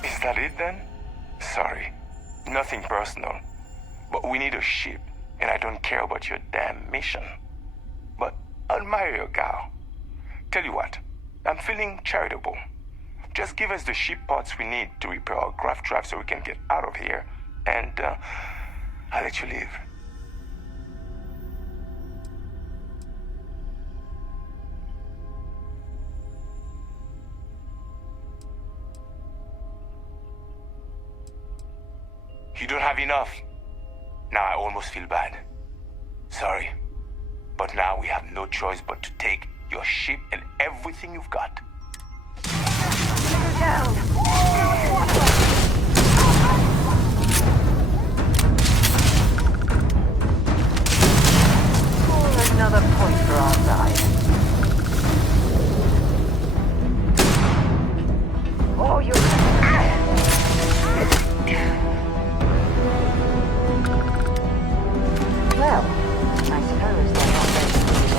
Is that it then? Sorry, nothing personal. But we need a ship, and I don't care about your damn mission. But I'll admire your gal. Tell you what, I'm feeling charitable. Just give us the ship parts we need to repair our craft drive so we can get out of here, and I'll let you leave. You don't have enough. Now I almost feel bad. Sorry. But now we have no choice but to take your ship and everything you've got. Down! Another point for our side. Oh, you... Well, I suppose they're not going to do it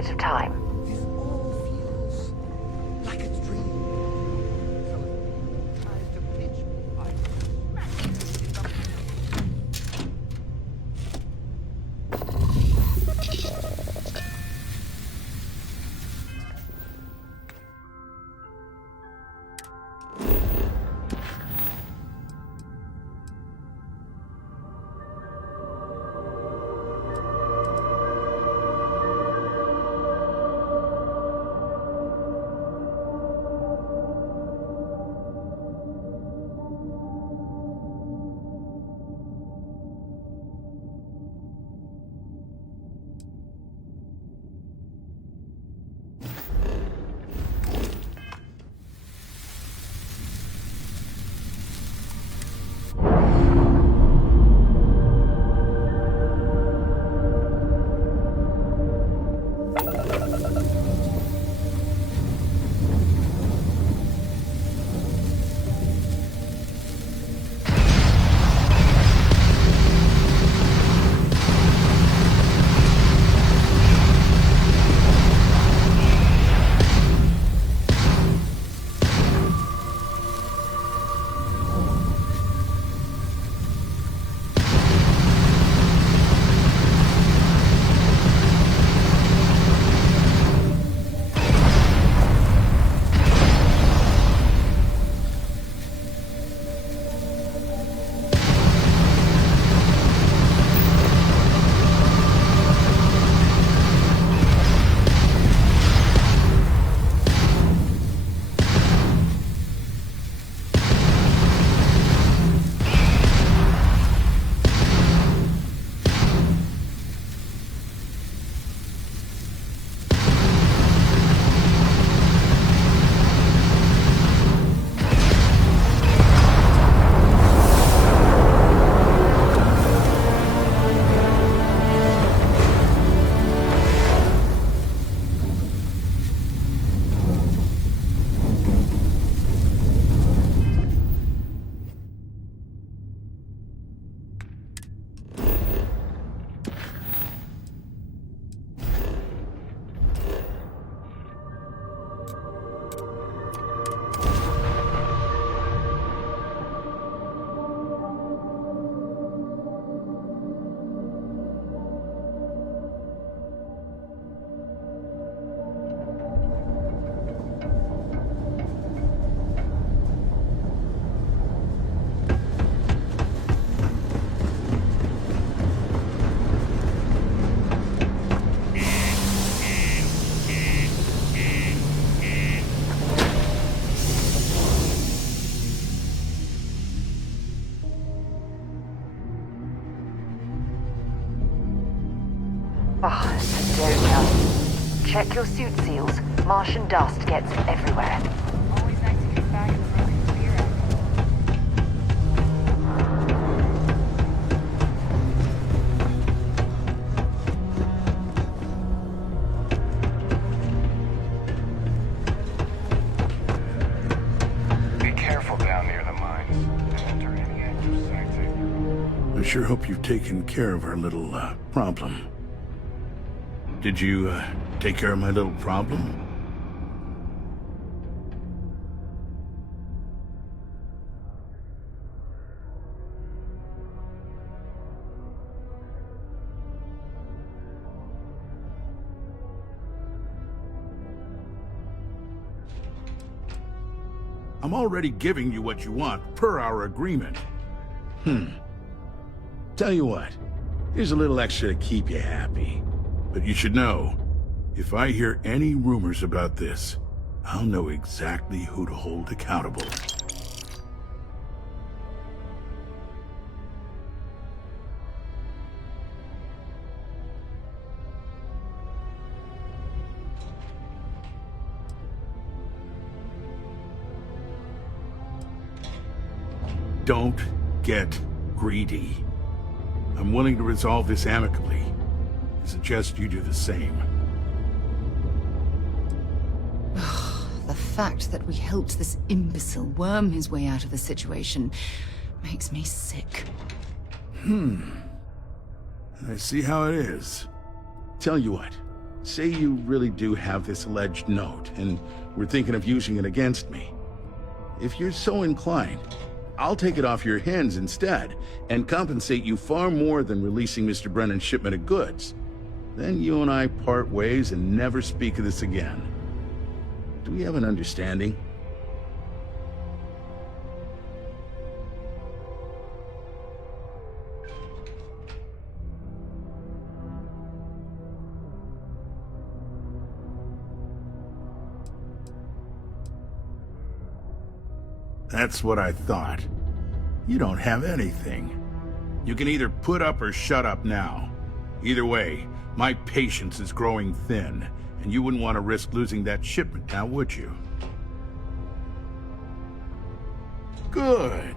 bit of time. This all feels like a dream. So it tries to pitch me by Sedonia. Check your suit seals. Martian dust gets everywhere. Always nice to get back in the room and clear out. Be careful down near the mines. And enter any active sites at your own. I sure hope you've taken care of our little, problem. Did you, take care of my little problem? I'm already giving you what you want, per our agreement. Tell you what, here's a little extra to keep you happy. But you should know, if I hear any rumors about this, I'll know exactly who to hold accountable. Don't get greedy. I'm willing to resolve this amicably. I suggest you do the same. The fact that we helped this imbecile worm his way out of the situation makes me sick. I see how it is. Tell you what, say you really do have this alleged note, and we're thinking of using it against me. If you're so inclined, I'll take it off your hands instead, and compensate you far more than releasing Mr. Brennan's shipment of goods. Then you and I part ways and never speak of this again. Do we have an understanding? That's what I thought. You don't have anything. You can either put up or shut up now. Either way, my patience is growing thin, and you wouldn't want to risk losing that shipment now, would you? Good.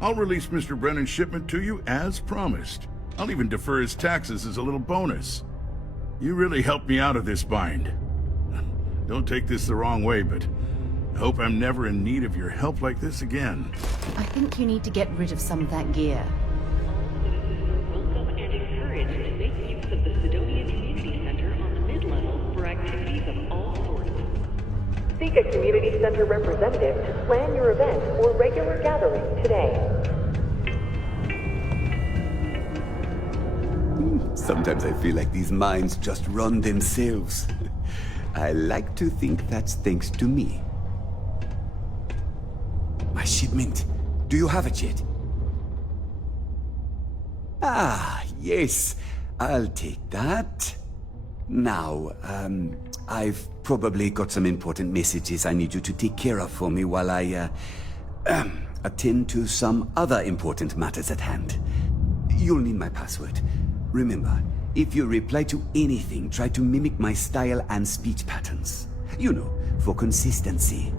I'll release Mr. Brennan's shipment to you as promised. I'll even defer his taxes as a little bonus. You really helped me out of this bind. Don't take this the wrong way, but I hope I'm never in need of your help like this again. I think you need to get rid of some of that gear. Welcome and encouraged to make use of the Sidonia Community Center on the mid-level for activities of all sorts. Seek a community center representative to plan your event or regular gathering today. Sometimes I feel like these mines just run themselves. I like to think that's thanks to me. My shipment. Do you have it yet? Ah, yes. I'll take that. Now, I've probably got some important messages I need you to take care of for me while I, attend to some other important matters at hand. You'll need my password. Remember, if you reply to anything, try to mimic my style and speech patterns. You know, for consistency.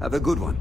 Have a good one.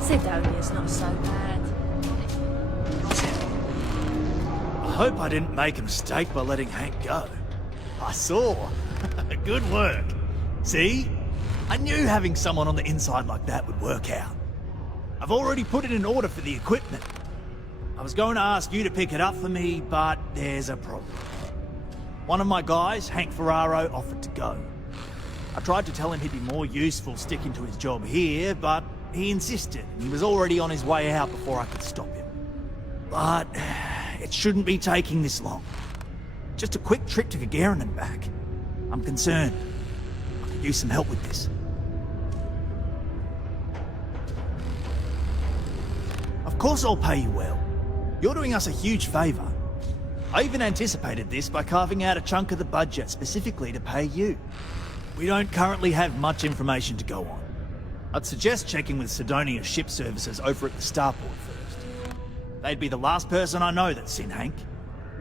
Sidonia's not so bad. I hope I didn't make a mistake by letting Hank go. I saw. Good work. See? I knew having someone on the inside like that would work out. I've already put it in order for the equipment. I was going to ask you to pick it up for me, but there's a problem. One of my guys, Hank Ferraro, offered to go. I tried to tell him he'd be more useful sticking to his job here, but he insisted, and he was already on his way out before I could stop him. But it shouldn't be taking this long. Just a quick trip to Gagarin and back. I'm concerned. I could use some help with this. Of course I'll pay you well. You're doing us a huge favor. I even anticipated this by carving out a chunk of the budget specifically to pay you. We don't currently have much information to go on. I'd suggest checking with Sidonia ship services over at the starport first. They'd be the last person I know that's seen Hank.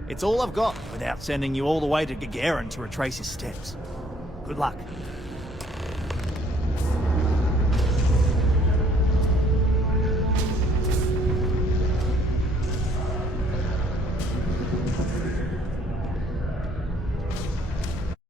It's all I've got without sending you all the way to Gagarin to retrace his steps. Good luck.